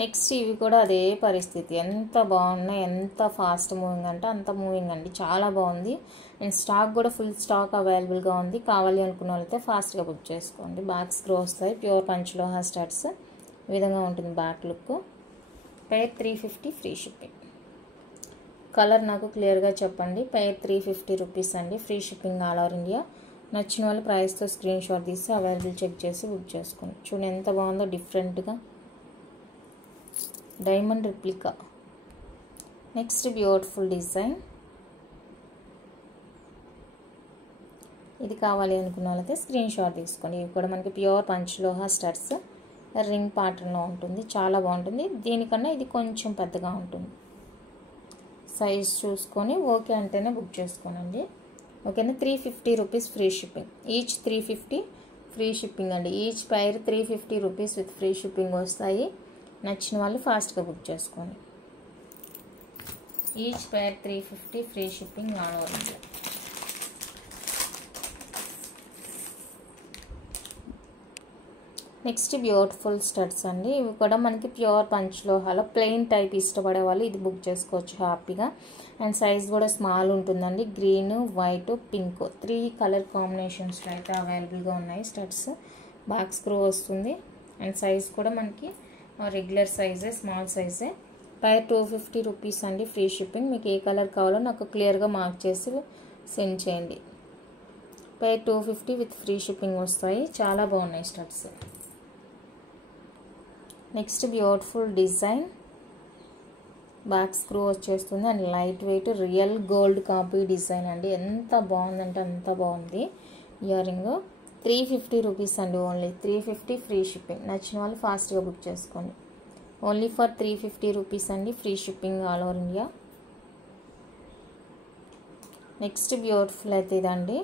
నెక్స్ట్ ఇవి కూడా అదే పరిస్థితి. ఎంత బాగున్నాయి, ఎంత ఫాస్ట్ మూవింగ్ అంటే అంత మూవింగ్ అండి, చాలా బాగుంది. అండ్ స్టాక్ కూడా ఫుల్ స్టాక్ అవైలబుల్గా ఉంది. కావాలి అనుకున్న వాళ్ళైతే ఫాస్ట్గా బుక్ చేసుకోండి. బ్యాక్ స్క్రూ వస్తాయి. ప్యూర్ పంచలోహ స్టడ్స్. ఈ విధంగా ఉంటుంది back look. Pair 350 free shipping. Colour నాకు క్లియర్గా చెప్పండి. పైర్ 350 రూపీస్ అండి, free shipping all over India. నచ్చిన వాళ్ళు ప్రైస్తో స్క్రీన్ షాట్ తీసి అవైలబుల్ చెక్ చేసి బుక్ చేసుకోండి. చూడండి ఎంత బాగుందో, డిఫరెంట్గా diamond replica. Next beautiful design. ఇది కావాలి అనుకున్న వాళ్ళైతే స్క్రీన్ షాట్ తీసుకోండి. ఇవి కూడా మనకి ప్యూర్ పంచలోహ స్టడ్స్. రింగ్ ప్యాటర్న్లో ఉంటుంది, చాలా బాగుంటుంది. దీనికన్నా ఇది కొంచెం పెద్దగా ఉంటుంది. సైజ్ చూసుకొని ఓకే అంటేనే బుక్ చేసుకోనండి. ఓకేనా, 350 rupees free shipping. Each 350 free shipping అండి. Each pair 350 rupees with free shipping వస్తాయి. నచ్చిన వాళ్ళు ఫాస్ట్గా బుక్ చేసుకోండి. Each pair 350 free shipping all over India. Next beautiful studs అండి. ఇవి కూడా మనకి ప్యూర్ పంచలోహాలో ప్లెయిన్ టైప్ ఇష్టపడే వాళ్ళు ఇది బుక్ చేసుకోవచ్చు హ్యాపీగా. అండ్ సైజ్ కూడా స్మాల్ ఉంటుందండి. గ్రీన్, వైట్, పింక్ 3 కలర్ కాంబినేషన్స్లో అయితే అవైలబుల్గా ఉన్నాయి స్టడ్స్. బ్యాక్ స్క్రూ వస్తుంది. అండ్ సైజ్ కూడా మనకి రెగ్యులర్ సైజే, స్మాల్ సైజే. పైర్ 250 రూపీస్ అండి, ఫ్రీ షిప్పింగ్. మీకు ఏ కలర్ కావాలో నాకు క్లియర్గా మార్క్ చేసి సెండ్ చేయండి. పైర్ 250 విత్ ఫ్రీ షిప్పింగ్ వస్తాయి. చాలా బాగున్నాయి studs. Next beautiful design. Back screw వచ్చేస్తుంది and light weight real gold copy design అండి. ఎంత బాగుందంటే అంత బాగుంది. ఇయర్ రింగ్ 350 రూపీస్ అండి. Only 350 free shipping. నచ్చిన వాళ్ళు ఫాస్ట్గా బుక్ చేసుకోండి. ఓన్లీ ఫర్ 350 రూపీస్ అండి. Free shipping all over India. Next beautiful అయితే ఇదండి.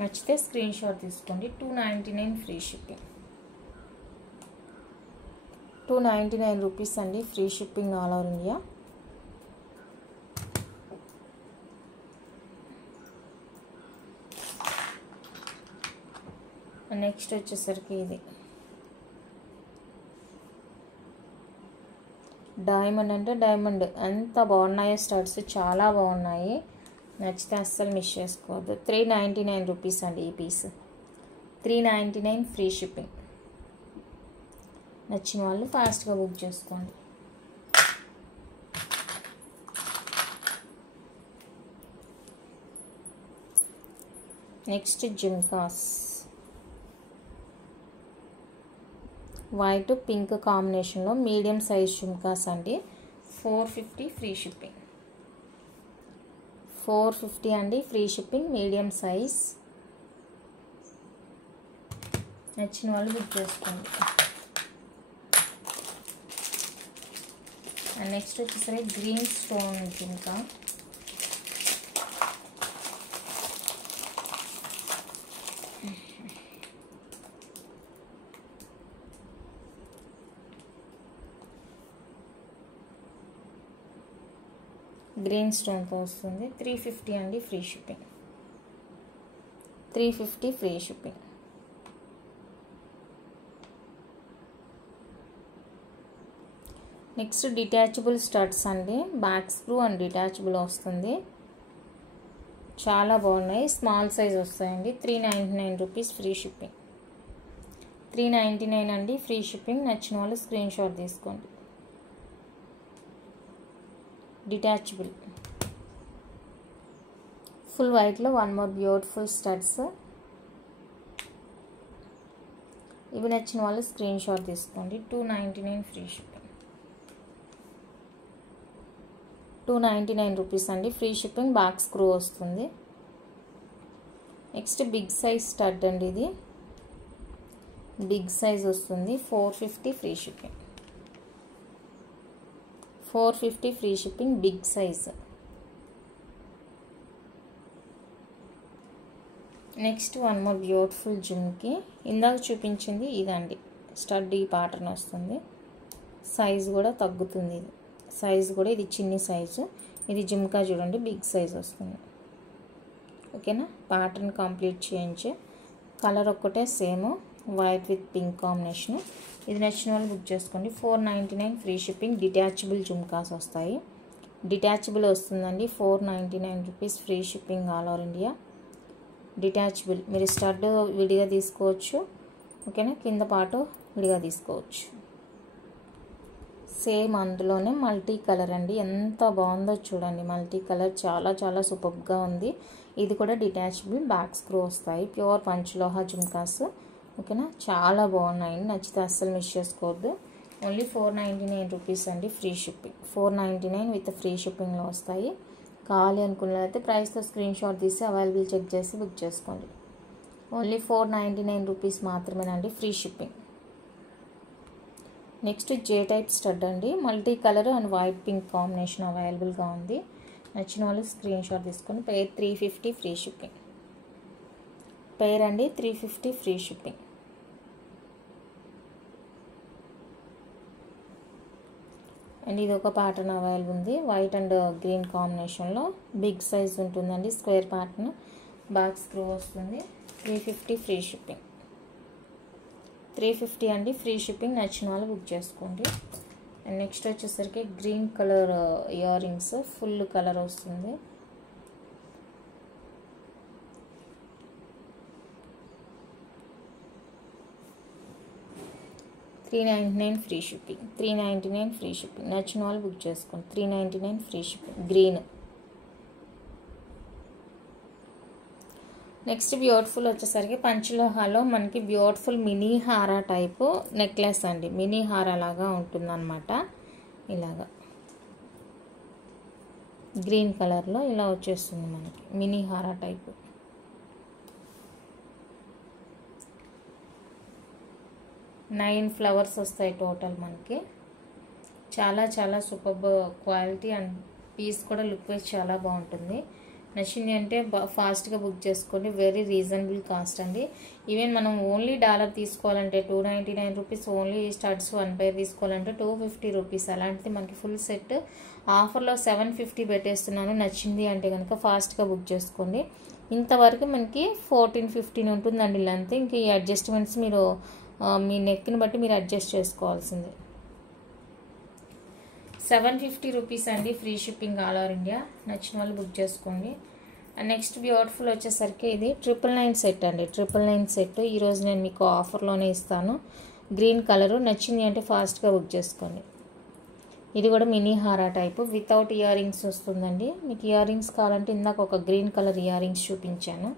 నచ్చితే స్క్రీన్ షాట్ తీసుకోండి. 299 ఫ్రీ షిప్పింగ్. 299 రూపీస్ అండి. Free shipping all over India. Next వచ్చేసరికి ఇది డైమండ్ అంటే డైమండ్. ఎంత బాగున్నాయో స్టడ్స్, చాలా బాగున్నాయి. నచ్చితే అస్సలు మిస్ చేసుకోవద్దు. 399 రూపీస్ అండి ఈ పీస్. 399 free shipping. నచ్చిన వాళ్ళు ఫాస్ట్గా బుక్ చేసుకోండి. నెక్స్ట్ జుమ్కాస్. వైట్ పింక్ కాంబినేషన్లో మీడియం సైజ్ జుమ్కాస్ అండి. 450 ఫ్రీ షిప్పింగ్. 450 అండి ఫ్రీ షిప్పింగ్. Medium size. నచ్చిన వాళ్ళు బుక్ చేసుకోండి. అండ్ నెక్స్ట్ వచ్చేసరికి గ్రీన్ స్టోన్ జుమ్కా. గ్రీన్ స్టోన్తో వస్తుంది. 350 అండి free shipping. 350 free shipping. Next detachable studs అండి. బ్యాక్ స్క్రూ అండ్ డిటాచబుల్ వస్తుంది. చాలా బాగున్నాయి. స్మాల్ సైజ్ వస్తాయండి. 399 రూపీస్ ఫ్రీ షిప్పింగ్. 399 అండి ఫ్రీ షిప్పింగ్. నచ్చిన వాళ్ళు స్క్రీన్ షాట్ తీసుకోండి. డిటాచబుల్ ఫుల్ వైట్లో వన్ మోర్ బ్యూటిఫుల్ స్టడ్స్. ఇవి నచ్చిన వాళ్ళు స్క్రీన్ షాట్ తీసుకోండి. 299 ఫ్రీ షిప్పింగ్. 299 రూపీస్ అండి ఫ్రీ షిప్పింగ్. బ్యాక్ స్క్రూ వస్తుంది. నెక్స్ట్ బిగ్ సైజ్ స్టడ్ అండి. ఇది బిగ్ సైజ్ వస్తుంది. 450 free shipping. 450 free shipping. Big size. Next one more beautiful jhumki. ఇందాక చూపించింది ఇదండి. స్టడ్ ఈ ప్యాటర్న్ వస్తుంది. సైజ్ కూడా తగ్గుతుంది. ఇది సైజ్ కూడా ఇది చిన్ని సైజు. ఇది జుమ్కా చూడండి బిగ్ సైజ్ వస్తుంది. ఓకేనా. ప్యాటర్న్ కంప్లీట్ చేయించే కలర్ ఒక్కటే same. White with pink combination. ఇది నచ్చిన వాళ్ళు బుక్ చేసుకోండి. 499 ఫ్రీ షిప్పింగ్. డిటాచబుల్ జుమ్కాస్ వస్తాయి. డిటాచబుల్ వస్తుందండి. 499 rupees free shipping all over India. Detachable. మీరు స్టడ్ విడిగా తీసుకోవచ్చు. ఓకేనా. కింద పాటు విడిగా తీసుకోవచ్చు. సేమ్ అందులోనే మల్టీ కలర్ అండి. ఎంత బాగుందో చూడండి. మల్టీ కలర్ చాలా చాలా సూపర్గా ఉంది. ఇది కూడా డిటాచబుల్. బ్యాక్ స్క్రూ వస్తాయి. ప్యూర్ పంచలోహ జుమ్కాస్. ఓకేనా. చాలా బాగున్నాయి. నచ్చితే అస్సలు మిస్ చేసుకోవద్దు. ఓన్లీ 499 రూపీస్ అండి ఫ్రీ షిప్పింగ్. 499 విత్ ఫ్రీ షిప్పింగ్లో వస్తాయి. కావాలి అనుకున్నట్లయితే ప్రైస్తో స్క్రీన్ షాట్ తీసి అవైలబుల్ చెక్ చేసి బుక్ చేసుకోండి. ఓన్లీ 499 రూపీస్ మాత్రమేనండి free shipping. Next J type stud అండి. Multi colour and white pink combination అవైలబుల్గా ఉంది. నచ్చిన వాళ్ళు స్క్రీన్ షాట్ తీసుకొని పేర్ 350 ఫ్రీ షిప్పింగ్. పేర్ అండి 350 ఫ్రీ షిప్పింగ్. అండ్ ఇది ఒక ప్యాటర్న్ అవైలబుల్ ఉంది. వైట్ అండ్ గ్రీన్ కాంబినేషన్లో బిగ్ సైజ్ ఉంటుందండి. Square pattern. బ్యాక్ స్క్రూ వస్తుంది. 350 ఫ్రీ షిప్పింగ్. 350 అండి ఫ్రీ షిప్పింగ్. నచ్చిన వాళ్ళు బుక్ చేసుకోండి. అండ్ నెక్స్ట్ వచ్చేసరికి green colour ear rings. Full colour వస్తుంది. $399 ఫ్రీ షిప్పింగ్. 399 free shipping. నచ్చిన వాళ్ళు బుక్ చేసుకోండి. 399 free shipping. Green. Next beautiful వచ్చేసరికి పంచలోహాలో మనకి బ్యూటిఫుల్ మినీ హారా టైపు నెక్లెస్ అండి. మినీ హారా లాగా ఉంటుందన్నమాట. ఇలాగా గ్రీన్ కలర్లో ఇలా వచ్చేస్తుంది మనకి మినీ హారా టైపు. నైన్ ఫ్లవర్స్ వస్తాయి టోటల్ మనకి. చాలా చాలా సూపర్ క్వాలిటీ అండ్ పీస్ కూడా లుక్ వైజ్ చాలా బాగుంటుంది. నచ్చింది అంటే ఫాస్ట్గా బుక్ చేసుకోండి. వెరీ రీజనబుల్ కాస్ట్ అండి. ఈవెన్ మనం ఓన్లీ డాలర్ తీసుకోవాలంటే 299 రూపీస్, ఓన్లీ స్టడ్స్ 1 పేర్ తీసుకోవాలంటే 250 రూపీస్. అలాంటిది మనకి ఫుల్ సెట్ ఆఫర్లో 750 పెట్టేస్తున్నాను. నచ్చింది అంటే కనుక ఫాస్ట్గా బుక్ చేసుకోండి. ఇంతవరకు మనకి 14-15 ఉంటుందండి లెంత్. ఇంక ఈ అడ్జస్ట్మెంట్స్ మీరు మీ నెక్ని బట్టి మీరు అడ్జస్ట్ చేసుకోవాల్సిందే. 750 రూపీస్ అండి. Free shipping all over India. నచ్చిన వాళ్ళు బుక్ చేసుకోండి. అండ్ నెక్స్ట్ బ్యూటిఫుల్ వచ్చేసరికి ఇది 999 సెట్ అండి. 999 సెట్ ఈరోజు నేను మీకు ఆఫర్లోనే ఇస్తాను. Green colour. నచ్చింది అంటే ఫాస్ట్గా బుక్ చేసుకోండి. ఇది కూడా మినీ హారా టైపు వితౌట్ ఇయర్ రింగ్స్ వస్తుందండి. మీకు ఇయర్ రింగ్స్ కావాలంటే ఇందాక ఒక గ్రీన్ కలర్ ఇయర్ రింగ్స్ చూపించాను.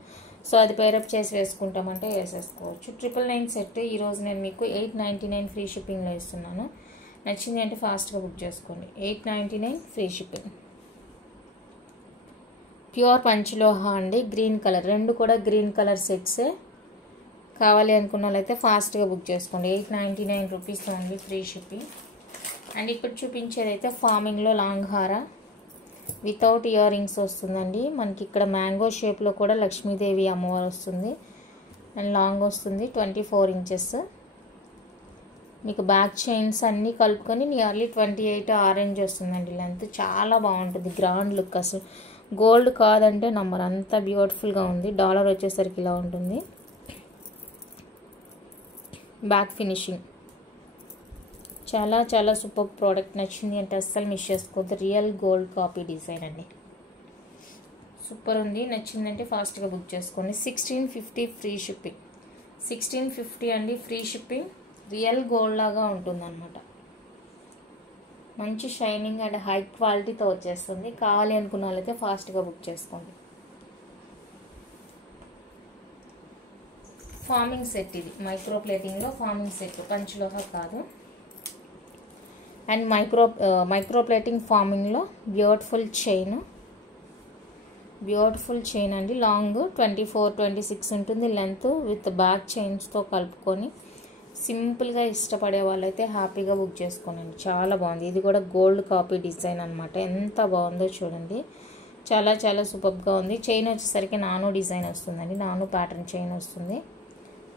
సో అది పేరప్ చేసి వేసుకుంటామంటే వేసేసుకోవచ్చు. 999 సెట్ ఈరోజు నేను మీకు 899 ఫ్రీ షిప్పింగ్లో ఇస్తున్నాను. నచ్చింది అంటే ఫాస్ట్గా బుక్ చేసుకోండి. 899 ఫ్రీ షిప్పింగ్. ప్యూర్ పంచలోహా అండి. Green colour. రెండు కూడా గ్రీన్ కలర్ సెట్సే. కావాలి అనుకున్న వాళ్ళైతే ఫాస్ట్గా బుక్ చేసుకోండి. 899 rupees only free shipping. And ఇప్పుడు చూపించేదైతే ఫార్మింగ్లో లాంగ్ హారా వితౌట్ ఇయర్ రింగ్స్ వస్తుందండి. మనకి ఇక్కడ మ్యాంగో షేప్లో కూడా లక్ష్మీదేవి అమ్మవారు వస్తుంది. అండ్ లాంగ్ వస్తుంది 24 ఇంచెస్. మీకు బ్యాక్ చైన్స్ అన్నీ కలుపుకొని నియర్లీ 28 ఆరెంజ్ వస్తుందండి లెంత్. చాలా బాగుంటుంది. Grand look. అసలు గోల్డ్ కాదంటే నంబర్. అంత బ్యూటిఫుల్గా ఉంది. డాలర్ వచ్చేసరికి ఇలా ఉంటుంది. బ్యాక్ ఫినిషింగ్ చాలా చాలా సూపర్ ప్రోడక్ట్. నచ్చింది అంటే అస్సలు మిస్ చేసుకోవద్దు. రియల్ గోల్డ్ కాపీ డిజైన్ అండి. సూపర్ ఉంది. నచ్చిందంటే ఫాస్ట్గా బుక్ చేసుకోండి. 1650 ఫ్రీ షిప్పింగ్. 1650 అండి ఫ్రీ షిప్పింగ్. రియల్ గోల్డ్ లాగా ఉంటుందన్నమాట. మంచి షైనింగ్ అండ్ హై క్వాలిటీతో వచ్చేస్తుంది. కావాలి అనుకున్న వాళ్ళైతే ఫాస్ట్గా బుక్ చేసుకోండి. ఫార్మింగ్ సెట్ ఇది. మైక్రో ప్లేటింగ్లో ఫార్మింగ్ సెట్. పంచలోహ కాదు. అండ్ మైక్రో ప్లేటింగ్ ఫార్మింగ్లో బ్యూటిఫుల్ చైన్ అండి. లాంగ్ 24-26 ఉంటుంది లెంత్. విత్ బ్యాక్ చైన్స్తో కలుపుకొని సింపుల్గా ఇష్టపడే వాళ్ళైతే హ్యాపీగా బుక్ చేసుకోనండి. చాలా బాగుంది. ఇది కూడా గోల్డ్ కాపీ డిజైన్ అనమాట. ఎంత బాగుందో చూడండి. చాలా చాలా సూపర్గా ఉంది. చైన్ వచ్చేసరికి నానో డిజైన్ వస్తుందండి. నానో ప్యాటర్న్ చైన్ వస్తుంది.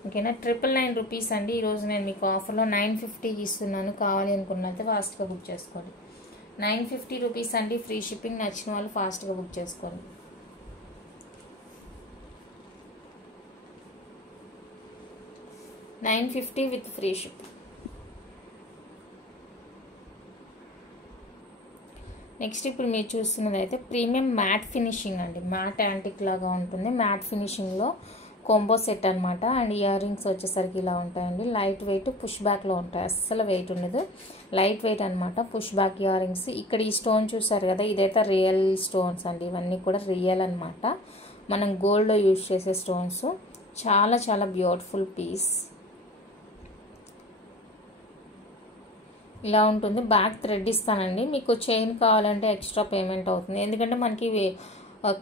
ఓకేనా. 999 రూపీస్ అండి. ఈరోజు నేను మీకు ఆఫర్లో 950 ఇస్తున్నాను. కావాలి అనుకున్నైతే ఫాస్ట్గా బుక్ చేసుకోండి. 950 రూపీస్ అండి ఫ్రీ షిప్పింగ్. నచ్చిన వాళ్ళు ఫాస్ట్గా బుక్ చేసుకోండి. 950 విత్ ఫ్రీ షిప్. నెక్స్ట్ ఇప్పుడు మీరు చూస్తున్నది అయితే ప్రీమియం మ్యాట్ ఫినిషింగ్ అండి. మ్యాట్ యాంటిక్ లాగా ఉంటుంది. మ్యాట్ ఫినిషింగ్లో కాంబో సెట్ అనమాట. అండ్ ఇయర్ రింగ్స్ వచ్చేసరికి ఇలా ఉంటాయండి. లైట్ వెయిట్ పుష్ బ్యాక్లో ఉంటాయి. అస్సలు వెయిట్ ఉండదు. లైట్ వెయిట్ అనమాట. Push back ear rings. ఇక్కడ ఈ స్టోన్ చూసారు కదా, ఇదైతే రియల్ స్టోన్స్ అండి. ఇవన్నీ కూడా రియల్ అనమాట. మనం గోల్డ్లో యూజ్ చేసే స్టోన్స్. చాలా చాలా బ్యూటిఫుల్ పీస్. ఇలా ఉంటుంది. బ్యాక్ థ్రెడ్ ఇస్తానండి. మీకు చైన్ కావాలంటే ఎక్స్ట్రా పేమెంట్ అవుతుంది. ఎందుకంటే మనకి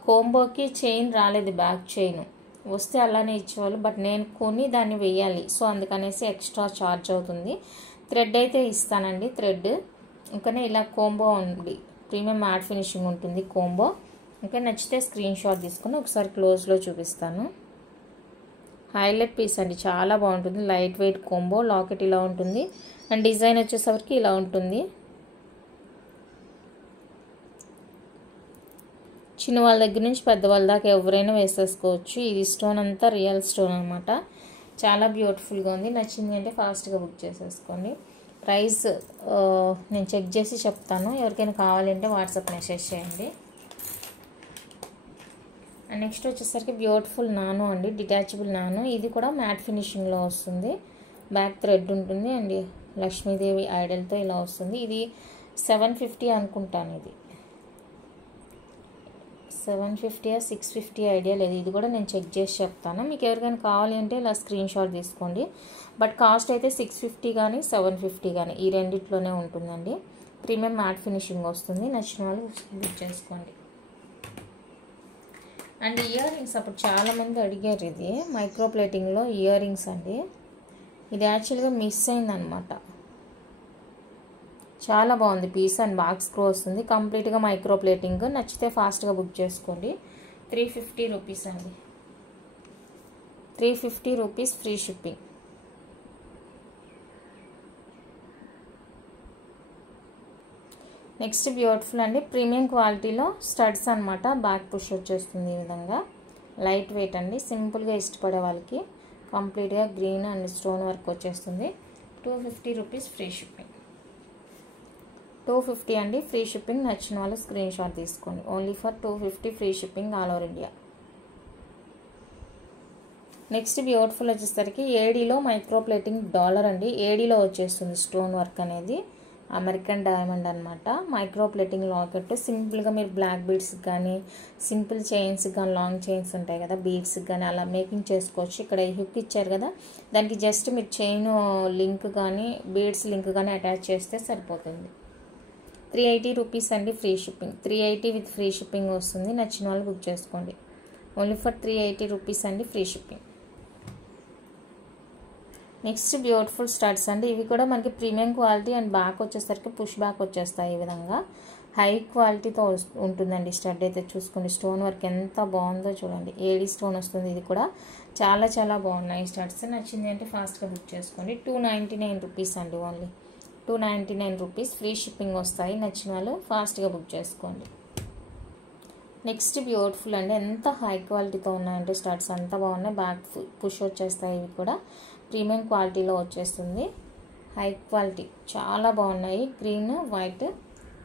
కోంబోకి చైన్ రాలేదు. బ్యాక్ చైన్ వస్తే అలానే ఇచ్చేవాళ్ళు. బట్ నేను కొని దాన్ని వేయాలి. సో అందుకనేసి ఎక్స్ట్రా ఛార్జ్ అవుతుంది. థ్రెడ్ అయితే ఇస్తానండి. థ్రెడ్ ఇంకనే ఇలా కోంబో ఉంది. ప్రీమియం మ్యాట్ ఫినిషింగ్ ఉంటుంది కోంబో. ఇంకా నచ్చితే స్క్రీన్ షాట్ తీసుకుని ఒకసారి క్లోజ్లో చూపిస్తాను. హైలైట్ పీస్ అండి. చాలా బాగుంటుంది. Light weight combo. లాకెట్ ఇలా ఉంటుంది. అండ్ డిజైన్ వచ్చేసరికి ఇలా ఉంటుంది. చిన్న వాళ్ళ దగ్గర నుంచి పెద్దవాళ్ళ దాకా ఎవరైనా వేసేసుకోవచ్చు. ఇది స్టోన్ అంతా రియల్ స్టోన్ అనమాట. చాలా బ్యూటిఫుల్గా ఉంది. నచ్చింది అంటే ఫాస్ట్గా బుక్ చేసేసుకోండి. ప్రైస్ నేను చెక్ చేసి చెప్తాను. ఎవరికైనా కావాలంటే వాట్సాప్ మెసేజ్ చేయండి. అండ్ నెక్స్ట్ వచ్చేసరికి బ్యూటిఫుల్ నానో అండి. Detachable nano. ఇది కూడా మ్యాట్ ఫినిషింగ్లో వస్తుంది. బ్యాక్ థ్రెడ్ ఉంటుంది. అండ్ లక్ష్మీదేవి ఐడల్తో ఇలా వస్తుంది. ఇది 750 అనుకుంటాను. ఇది 750 650 ఐడియా లేదు, ఇది కూడా నేను చెక్ చేసి చెప్తాను. మీకు ఎవరికైనా కావాలి అంటే ఇలా స్క్రీన్ షాట్ తీసుకోండి. బట్ కాస్ట్ అయితే 650 కానీ 750 కానీ ఈ రెండిట్లోనే ఉంటుందండి. ప్రీమియం మ్యాట్ ఫినిషింగ్ వస్తుంది. నచ్చిన వాళ్ళు బుక్ చేసుకోండి. అండ్ ఇయర్ రింగ్స్ అప్పుడు చాలామంది అడిగారు, ఇది మైక్రో ప్లేటింగ్లో ఇయర్ రింగ్స్ అండి. ఇది యాక్చువల్గా మిస్ అయిందనమాట. చాలా బాగుంది పీస్ అండ్ బాక్స్ స్క్రూ వస్తుంది. కంప్లీట్గా మైక్రో ప్లేటింగ్. నచ్చితే ఫాస్ట్గా బుక్ చేసుకోండి. 350 రూపీస్ అండి. 350 rupees free shipping. Next beautiful అండి, ప్రీమియం క్వాలిటీలో స్టడ్స్ అనమాట. బ్యాక్ పుష్ వచ్చేస్తుంది ఈ విధంగా. లైట్ వెయిట్ అండి, సింపుల్గా ఇష్టపడే వాళ్ళకి. కంప్లీట్గా గ్రీన్ అండ్ స్టోన్ వర్క్ వచ్చేస్తుంది. 250 రూపీస్ ఫ్రీ షిప్పింగ్. 250 అండి ఫ్రీ షిప్పింగ్. నచ్చిన వాళ్ళు స్క్రీన్ షాట్ తీసుకోండి. Only for 250 free shipping all over India. Next beautiful వచ్చేసరికి ఏడీలో మైక్రో ప్లేటింగ్ డాలర్ అండి. ఏడీలో వచ్చేస్తుంది స్టోన్ వర్క్ అనేది. అమెరికన్ డైమండ్ అనమాట. Micro plating locket. సింపుల్గా మీరు బ్లాక్ బీడ్స్ కానీ సింపుల్ చైన్స్ కానీ లాంగ్ చైన్స్ ఉంటాయి కదా, బీడ్స్ కానీ అలా మేకింగ్ చేసుకోవచ్చు. ఇక్కడ హుక్ ఇచ్చారు కదా, దానికి జస్ట్ మీరు చైన్ లింక్ కానీ బీడ్స్ లింక్ కానీ అటాచ్ చేస్తే సరిపోతుంది. 380 రూపీస్ అండి free shipping. 380 with free shipping వస్తుంది. నచ్చిన వాళ్ళు బుక్ చేసుకోండి. ఓన్లీ ఫర్ 380 రూపీస్ అండి free shipping. Next beautiful studs అండి. ఇవి కూడా మనకి ప్రీమియం క్వాలిటీ అండ్ బ్యాక్ వచ్చేసరికి పుష్ బ్యాక్ వచ్చేస్తాయి. ఈ విధంగా హై క్వాలిటీతో ఉంటుందండి. స్టడ్ అయితే చూసుకోండి. స్టోన్ వర్క్ ఎంత బాగుందో చూడండి. ఏడీ స్టోన్ వస్తుంది. ఇది కూడా చాలా చాలా బాగున్నాయి స్టడ్స్. నచ్చింది అంటే ఫాస్ట్గా బుక్ చేసుకోండి. 299 రూపీస్ అండి. ఓన్లీ 299 రూపీస్ ఫ్రీ షిప్పింగ్ వస్తాయి. నచ్చిన వాళ్ళు ఫాస్ట్గా బుక్ చేసుకోండి. నెక్స్ట్ బ్యూటిఫుల్ అండి, ఎంత హై క్వాలిటీతో ఉన్నాయంటే స్టడ్స్ అంత బాగున్నాయి. బ్యాక్ పుష్ వచ్చేస్తాయి. ఇవి కూడా ప్రీమియం క్వాలిటీలో వచ్చేస్తుంది. హై క్వాలిటీ చాలా బాగున్నాయి. Green white.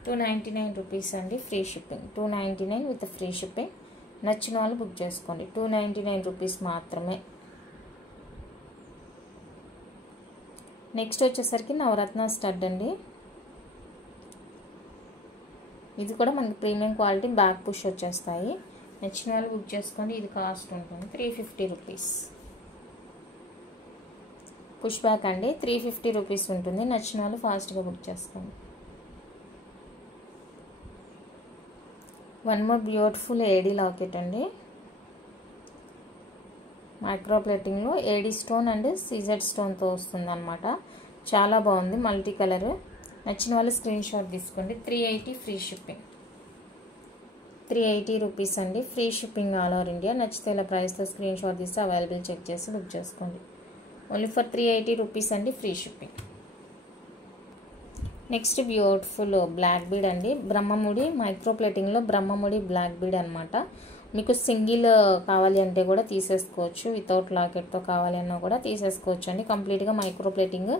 299 రూపీస్ అండి free shipping. 299 with free shipping. నచ్చిన వాళ్ళు బుక్ చేసుకోండి. 299 రూపీస్ మాత్రమే. నెక్స్ట్ వచ్చేసరికి నవరత్న స్టడ్ అండి. ఇది కూడా మనకి ప్రీమియం క్వాలిటీ. బ్యాక్ పుష్ వచ్చేస్తాయి. నచ్చిన వాళ్ళు బుక్ చేసుకోండి. ఇది కాస్ట్ ఉంటుంది 350 రూపీస్. పుష్ బ్యాక్ అండి. 350 రూపీస్ ఉంటుంది. నచ్చిన వాళ్ళు ఫాస్ట్గా బుక్ చేసుకోండి. One more beautiful AD locket అండి. మైక్రో ప్లేటింగ్లో ఏడీ స్టోన్ అండ్ సీజెడ్ స్టోన్తో వస్తుంది అనమాట. చాలా బాగుంది. Multi colour. నచ్చిన వాళ్ళు స్క్రీన్ షాట్ తీసుకోండి. 380 ఫ్రీ షిప్పింగ్. 380 రూపీస్ అండి free shipping all over India. నచ్చితే ఇలా ప్రైస్తో స్క్రీన్ షాట్ తీస్తే అవైలబుల్ చెక్ చేసి బుక్ చేసుకోండి. ఓన్లీ ఫర్ 380 రూపీస్ అండి free shipping. Next beautiful black bead అండి. బ్రహ్మముడి మైక్రో ప్లేటింగ్లో బ్రహ్మముడి బ్లాక్ బీడ్ అనమాట. మీకు సింగిల్ కావాలి అంటే కూడా తీసేసుకోవచ్చు. వితౌట్ లాకెట్తో కావాలి అన్నా కూడా తీసేసుకోవచ్చు అండి. కంప్లీట్గా micro plating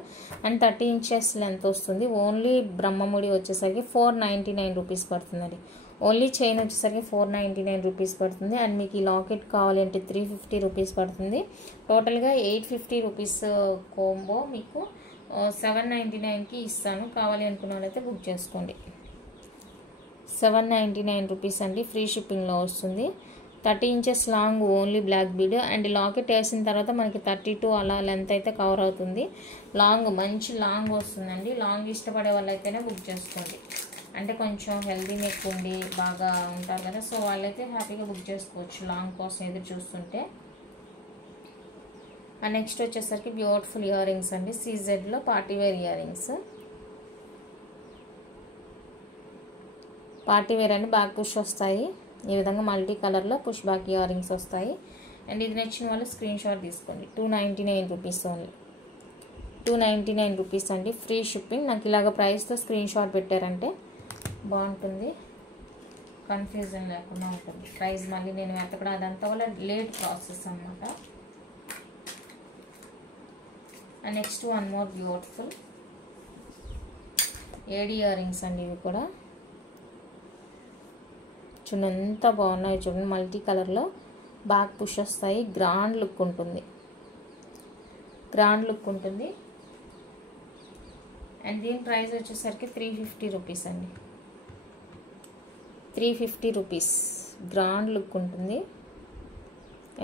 and 30 inches length వస్తుంది. ఓన్లీ బ్రహ్మముడి వచ్చేసరికి 499 రూపీస్ పడుతుందండి. ఓన్లీ చైన్ వచ్చేసరికి 499 రూపీస్ పడుతుంది. అండ్ మీకు ఈ లాకెట్ కావాలి అంటే 350 రూపీస్ పడుతుంది. టోటల్గా 850 రూపీస్ కోంబో మీకు 799కి ఇస్తాను. కావాలి అనుకున్న వాళ్ళైతే బుక్ చేసుకోండి. 799 రూపీస్ అండి ఫ్రీ షిప్పింగ్లో వస్తుంది. 30 inches long only black bead. And locket వేసిన తర్వాత మనకి 32 అలా లెంత్ అయితే కవర్ అవుతుంది. లాంగ్ మంచి లాంగ్ వస్తుందండి. లాంగ్ ఇష్టపడే వాళ్ళైతేనే బుక్ చేసుకోండి. అంటే కొంచెం హెల్దీ నెక్ ఉండి బాగా ఉంటారు కదా, సో వాళ్ళైతే హ్యాపీగా బుక్ చేసుకోవచ్చు లాంగ్ కోసం ఎదురు చూస్తుంటే. అండ్ నెక్స్ట్ వచ్చేసరికి బ్యూటిఫుల్ ఇయర్ రింగ్స్ అండి. సీజెడ్లో పార్టీవేర్ ఇయర్ రింగ్స్. పార్టీవేర్ అండి. బ్యాక్ పుష్ వస్తాయి. ఈ విధంగా మల్టీ కలర్లో పుష్ బ్యాక్ ఇయర్ రింగ్స్ వస్తాయి. అండ్ ఇది నచ్చిన వాళ్ళు స్క్రీన్ షాట్ తీసుకోండి. 299 రూపీస్ ఓన్లీ. 299 రూపీస్ అండి ఫ్రీ షిప్పింగ్. నాకు ఇలాగ ప్రైస్తో స్క్రీన్ షాట్ పెట్టారంటే బాగుంటుంది. కన్ఫ్యూజన్ లేకుండా ఉంటుంది. ప్రైస్ మళ్ళీ నేను వెతకడం అదంతా వల్ల లేట్ ప్రాసెస్ అనమాట. And next one more beautiful AD ear rings అండి. ఇవి కూడా చూడండి ఎంత బాగున్నాయి. చూడండి మల్టీ కలర్లో బ్యాక్ పుష్ వస్తాయి. గ్రాండ్ లుక్ ఉంటుంది. గ్రాండ్ లుక్ ఉంటుంది. అండ్ దీని ప్రైస్ వచ్చేసరికి 350 రూపీస్ అండి. 350 రూపీస్. గ్రాండ్ లుక్ ఉంటుంది.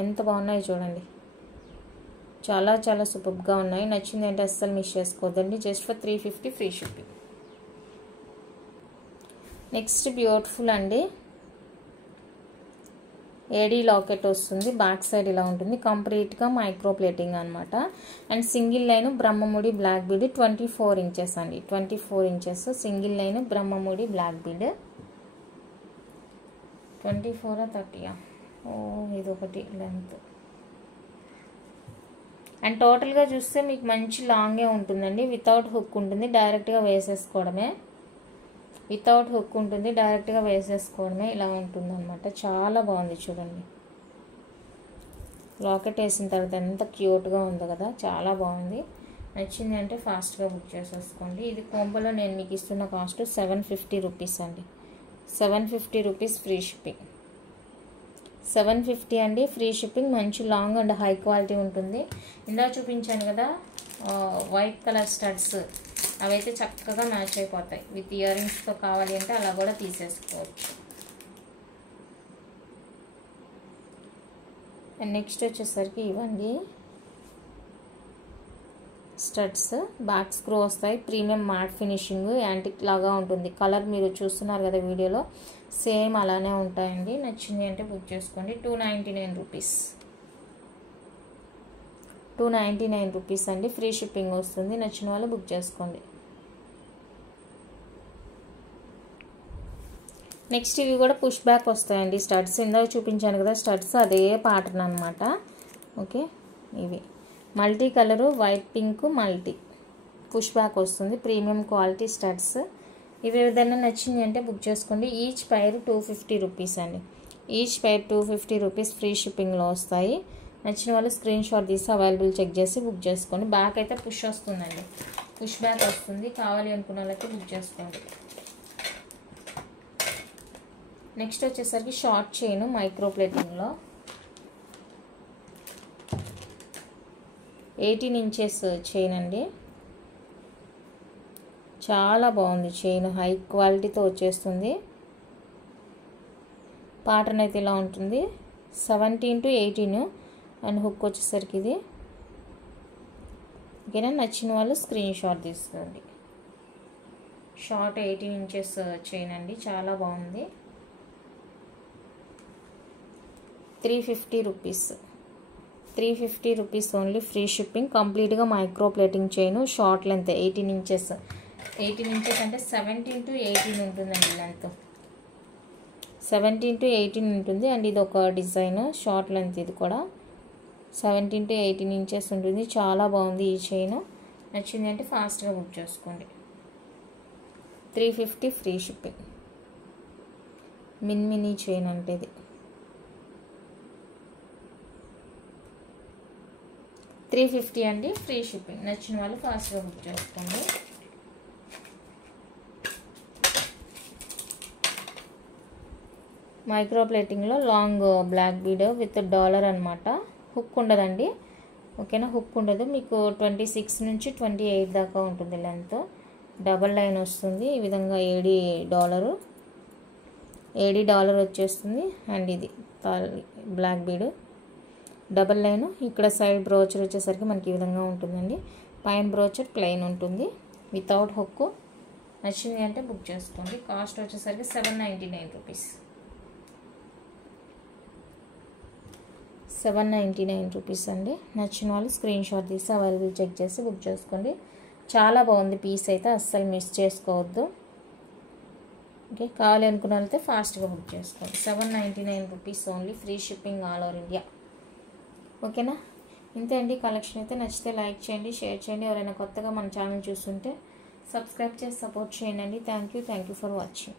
ఎంత బాగున్నాయో చూడండి, చాలా చాలా సూపర్గా ఉన్నాయి. నచ్చింది అంటే అస్సలు మిస్ చేసుకోవద్దండి. Just for 350 free shipping. Next beautiful అండి, ఏడీ లాకెట్ వస్తుంది. బ్యాక్ సైడ్ ఇలా ఉంటుంది. కంప్లీట్గా మైక్రో ప్లేటింగ్ అనమాట. అండ్ సింగిల్ లైన్ బ్రహ్మముడి బ్లాక్ బీడ్ 24 ఇంచెస్ అండి. 24 ఇంచెస్ సింగిల్ లైన్ బ్రహ్మముడి బ్లాక్ బీడ్. 24 30 ఇది ఒకటి లెంత్. అండ్ టోటల్గా చూస్తే మీకు మంచి లాంగే ఉంటుందండి. వితౌట్ హుక్ ఉంటుంది, డైరెక్ట్గా వేసేసుకోవడమే. వితౌట్ హుక్ ఉంటుంది, డైరెక్ట్గా వేసేసుకోవడమే. ఇలా ఉంటుంది అనమాట. చాలా బాగుంది చూడండి. లాకెట్ వేసిన తర్వాత ఎంత క్యూట్గా ఉందో కదా, చాలా బాగుంది. నచ్చింది అంటే ఫాస్ట్గా బుక్ చేసేసుకోండి. ఇది కోంబోలో నేను మీకు ఇస్తున్న కాస్ట్ 750 రూపీస్ అండి. 750 రూపీస్ ఫ్రీ షిప్పింగ్. 750 అండి ఫ్రీ షిప్పింగ్. మంచి లాంగ్ అండ్ హై క్వాలిటీ ఉంటుంది. ఇందా చూపించాను కదా వైట్ కలర్ స్టడ్స్, అవైతే చక్కగా మ్యాచ్ అయిపోతాయి. విత్ ఇయర్ రింగ్స్తో కావాలి అంటే అలా కూడా తీసేసుకోవచ్చు. అండ్ నెక్స్ట్ వచ్చేసరికి ఇవ్వండి స్టడ్స్. బ్యాక్ స్క్రూ వస్తాయి. ప్రీమియం మ్యాట్ ఫినిషింగ్, యాంటిక్ లాగా ఉంటుంది. కలర్ మీరు చూస్తున్నారు కదా వీడియోలో, సేమ్ అలానే ఉంటాయండి. నచ్చింది అంటే బుక్ చేసుకోండి. 299 రూపీస్. 299 రూపీస్ అండి. ఫ్రీ షిప్పింగ్ వస్తుంది. నచ్చిన వాళ్ళు బుక్ చేసుకోండి. నెక్స్ట్ ఇవి కూడా పుష్ బ్యాక్ వస్తాయండి స్టడ్స్. ఇందాక చూపించాను కదా స్టడ్స్, అదే ప్యాటర్న్ అనమాట. ఓకే, ఇవి multi colour white pink multi push back వస్తుంది. Premium quality studs. ఇవి ఏదైనా నచ్చింది అంటే బుక్ చేసుకోండి. ఈచ్ పైర్ 250 రూపీస్ అండి. ఈచ్ పైర్ 250 రూపీస్ ఫ్రీ షిప్పింగ్లో వస్తాయి. నచ్చిన వాళ్ళు స్క్రీన్ షాట్ తీసి అవైలబుల్ చెక్ చేసి బుక్ చేసుకోండి. బ్యాక్ అయితే పుష్ వస్తుందండి, పుష్ బ్యాక్ వస్తుంది. కావాలి అనుకున్న వాళ్ళకి బుక్ చేసుకోండి. నెక్స్ట్ వచ్చేసరికి షార్ట్ చైన్ మైక్రో ప్లేటింగ్లో 18 ఇంచెస్ చైన్ అండి. చాలా బాగుంది చైన్, హై క్వాలిటీతో వచ్చేస్తుంది. ప్యాటర్న్ అయితే ఇలా ఉంటుంది. 17 to 18 అండ్ హుక్ వచ్చేసరికి ఇది. ఓకేనా, నచ్చిన వాళ్ళు స్క్రీన్ షాట్ తీసుకోండి. షార్ట్ 18 ఇంచెస్ చైన్ అండి, చాలా బాగుంది. 350 rupees. 350 rupees only free shipping. కంప్లీట్గా micro plating chain, short length 18 inches. 18 inches అంటే 17 to 18 ఉంటుందండి లెంత్. 17 to 18 ఉంటుంది. అండ్ ఇది ఒక డిజైన్ షార్ట్ లెంత్. ఇది కూడా 17 to 18 ఇంచెస్ ఉంటుంది. చాలా బాగుంది ఈ చైన్. నచ్చింది అంటే ఫాస్ట్గా బుక్ చేసుకోండి. 350 ఫ్రీ షిప్పింగ్. మినీ చైన్ అంటే ఇది. 350 అండి ఫ్రీ షిప్పింగ్. నచ్చిన వాళ్ళు ఫాస్ట్గా బుక్ చేసుకోండి. మైక్రో ప్లేటింగ్లో long black bead with dollar అనమాట. హుక్ ఉండదండి. ఓకేనా, హుక్ ఉండదు. మీకు 26 నుంచి 28 దాకా ఉంటుంది లెంత్. డబల్ లైన్ వస్తుంది. ఈ విధంగా ఏడీ డాలర్ వచ్చేస్తుంది. అండ్ ఇది బ్లాక్ బీడ్ డబల్ లైన్. ఇక్కడ సైడ్ బ్రోచర్ వచ్చేసరికి మనకి ఈ విధంగా ఉంటుందండి. పైన బ్రోచర్ ప్లెయిన్ ఉంటుంది వితౌట్ హుక్. నచ్చింది అంటే బుక్ చేసుకోండి. కాస్ట్ వచ్చేసరికి 799 రూపీస్. 799 రూపీస్ అండి. నచ్చిన వాళ్ళు స్క్రీన్ షాట్ తీసి అవైలబుల్ చెక్ చేసి బుక్ చేసుకోండి. చాలా బాగుంది పీస్ అయితే, అస్సలు మిస్ చేసుకోవద్దు. ఓకే, కావాలి అనుకున్న వాళ్ళైతే ఫాస్ట్గా బుక్ చేసుకోండి. 799 rupees only free shipping all over India. ఓకేనా, ఇంతే అండి కలెక్షన్ అయితే. నచ్చితే లైక్ చేయండి, షేర్ చేయండి. ఎవరైనా కొత్తగా మన ఛానల్ చూస్తుంటే సబ్స్క్రైబ్ చేసి సపోర్ట్ చేయండి. Thank you for watching.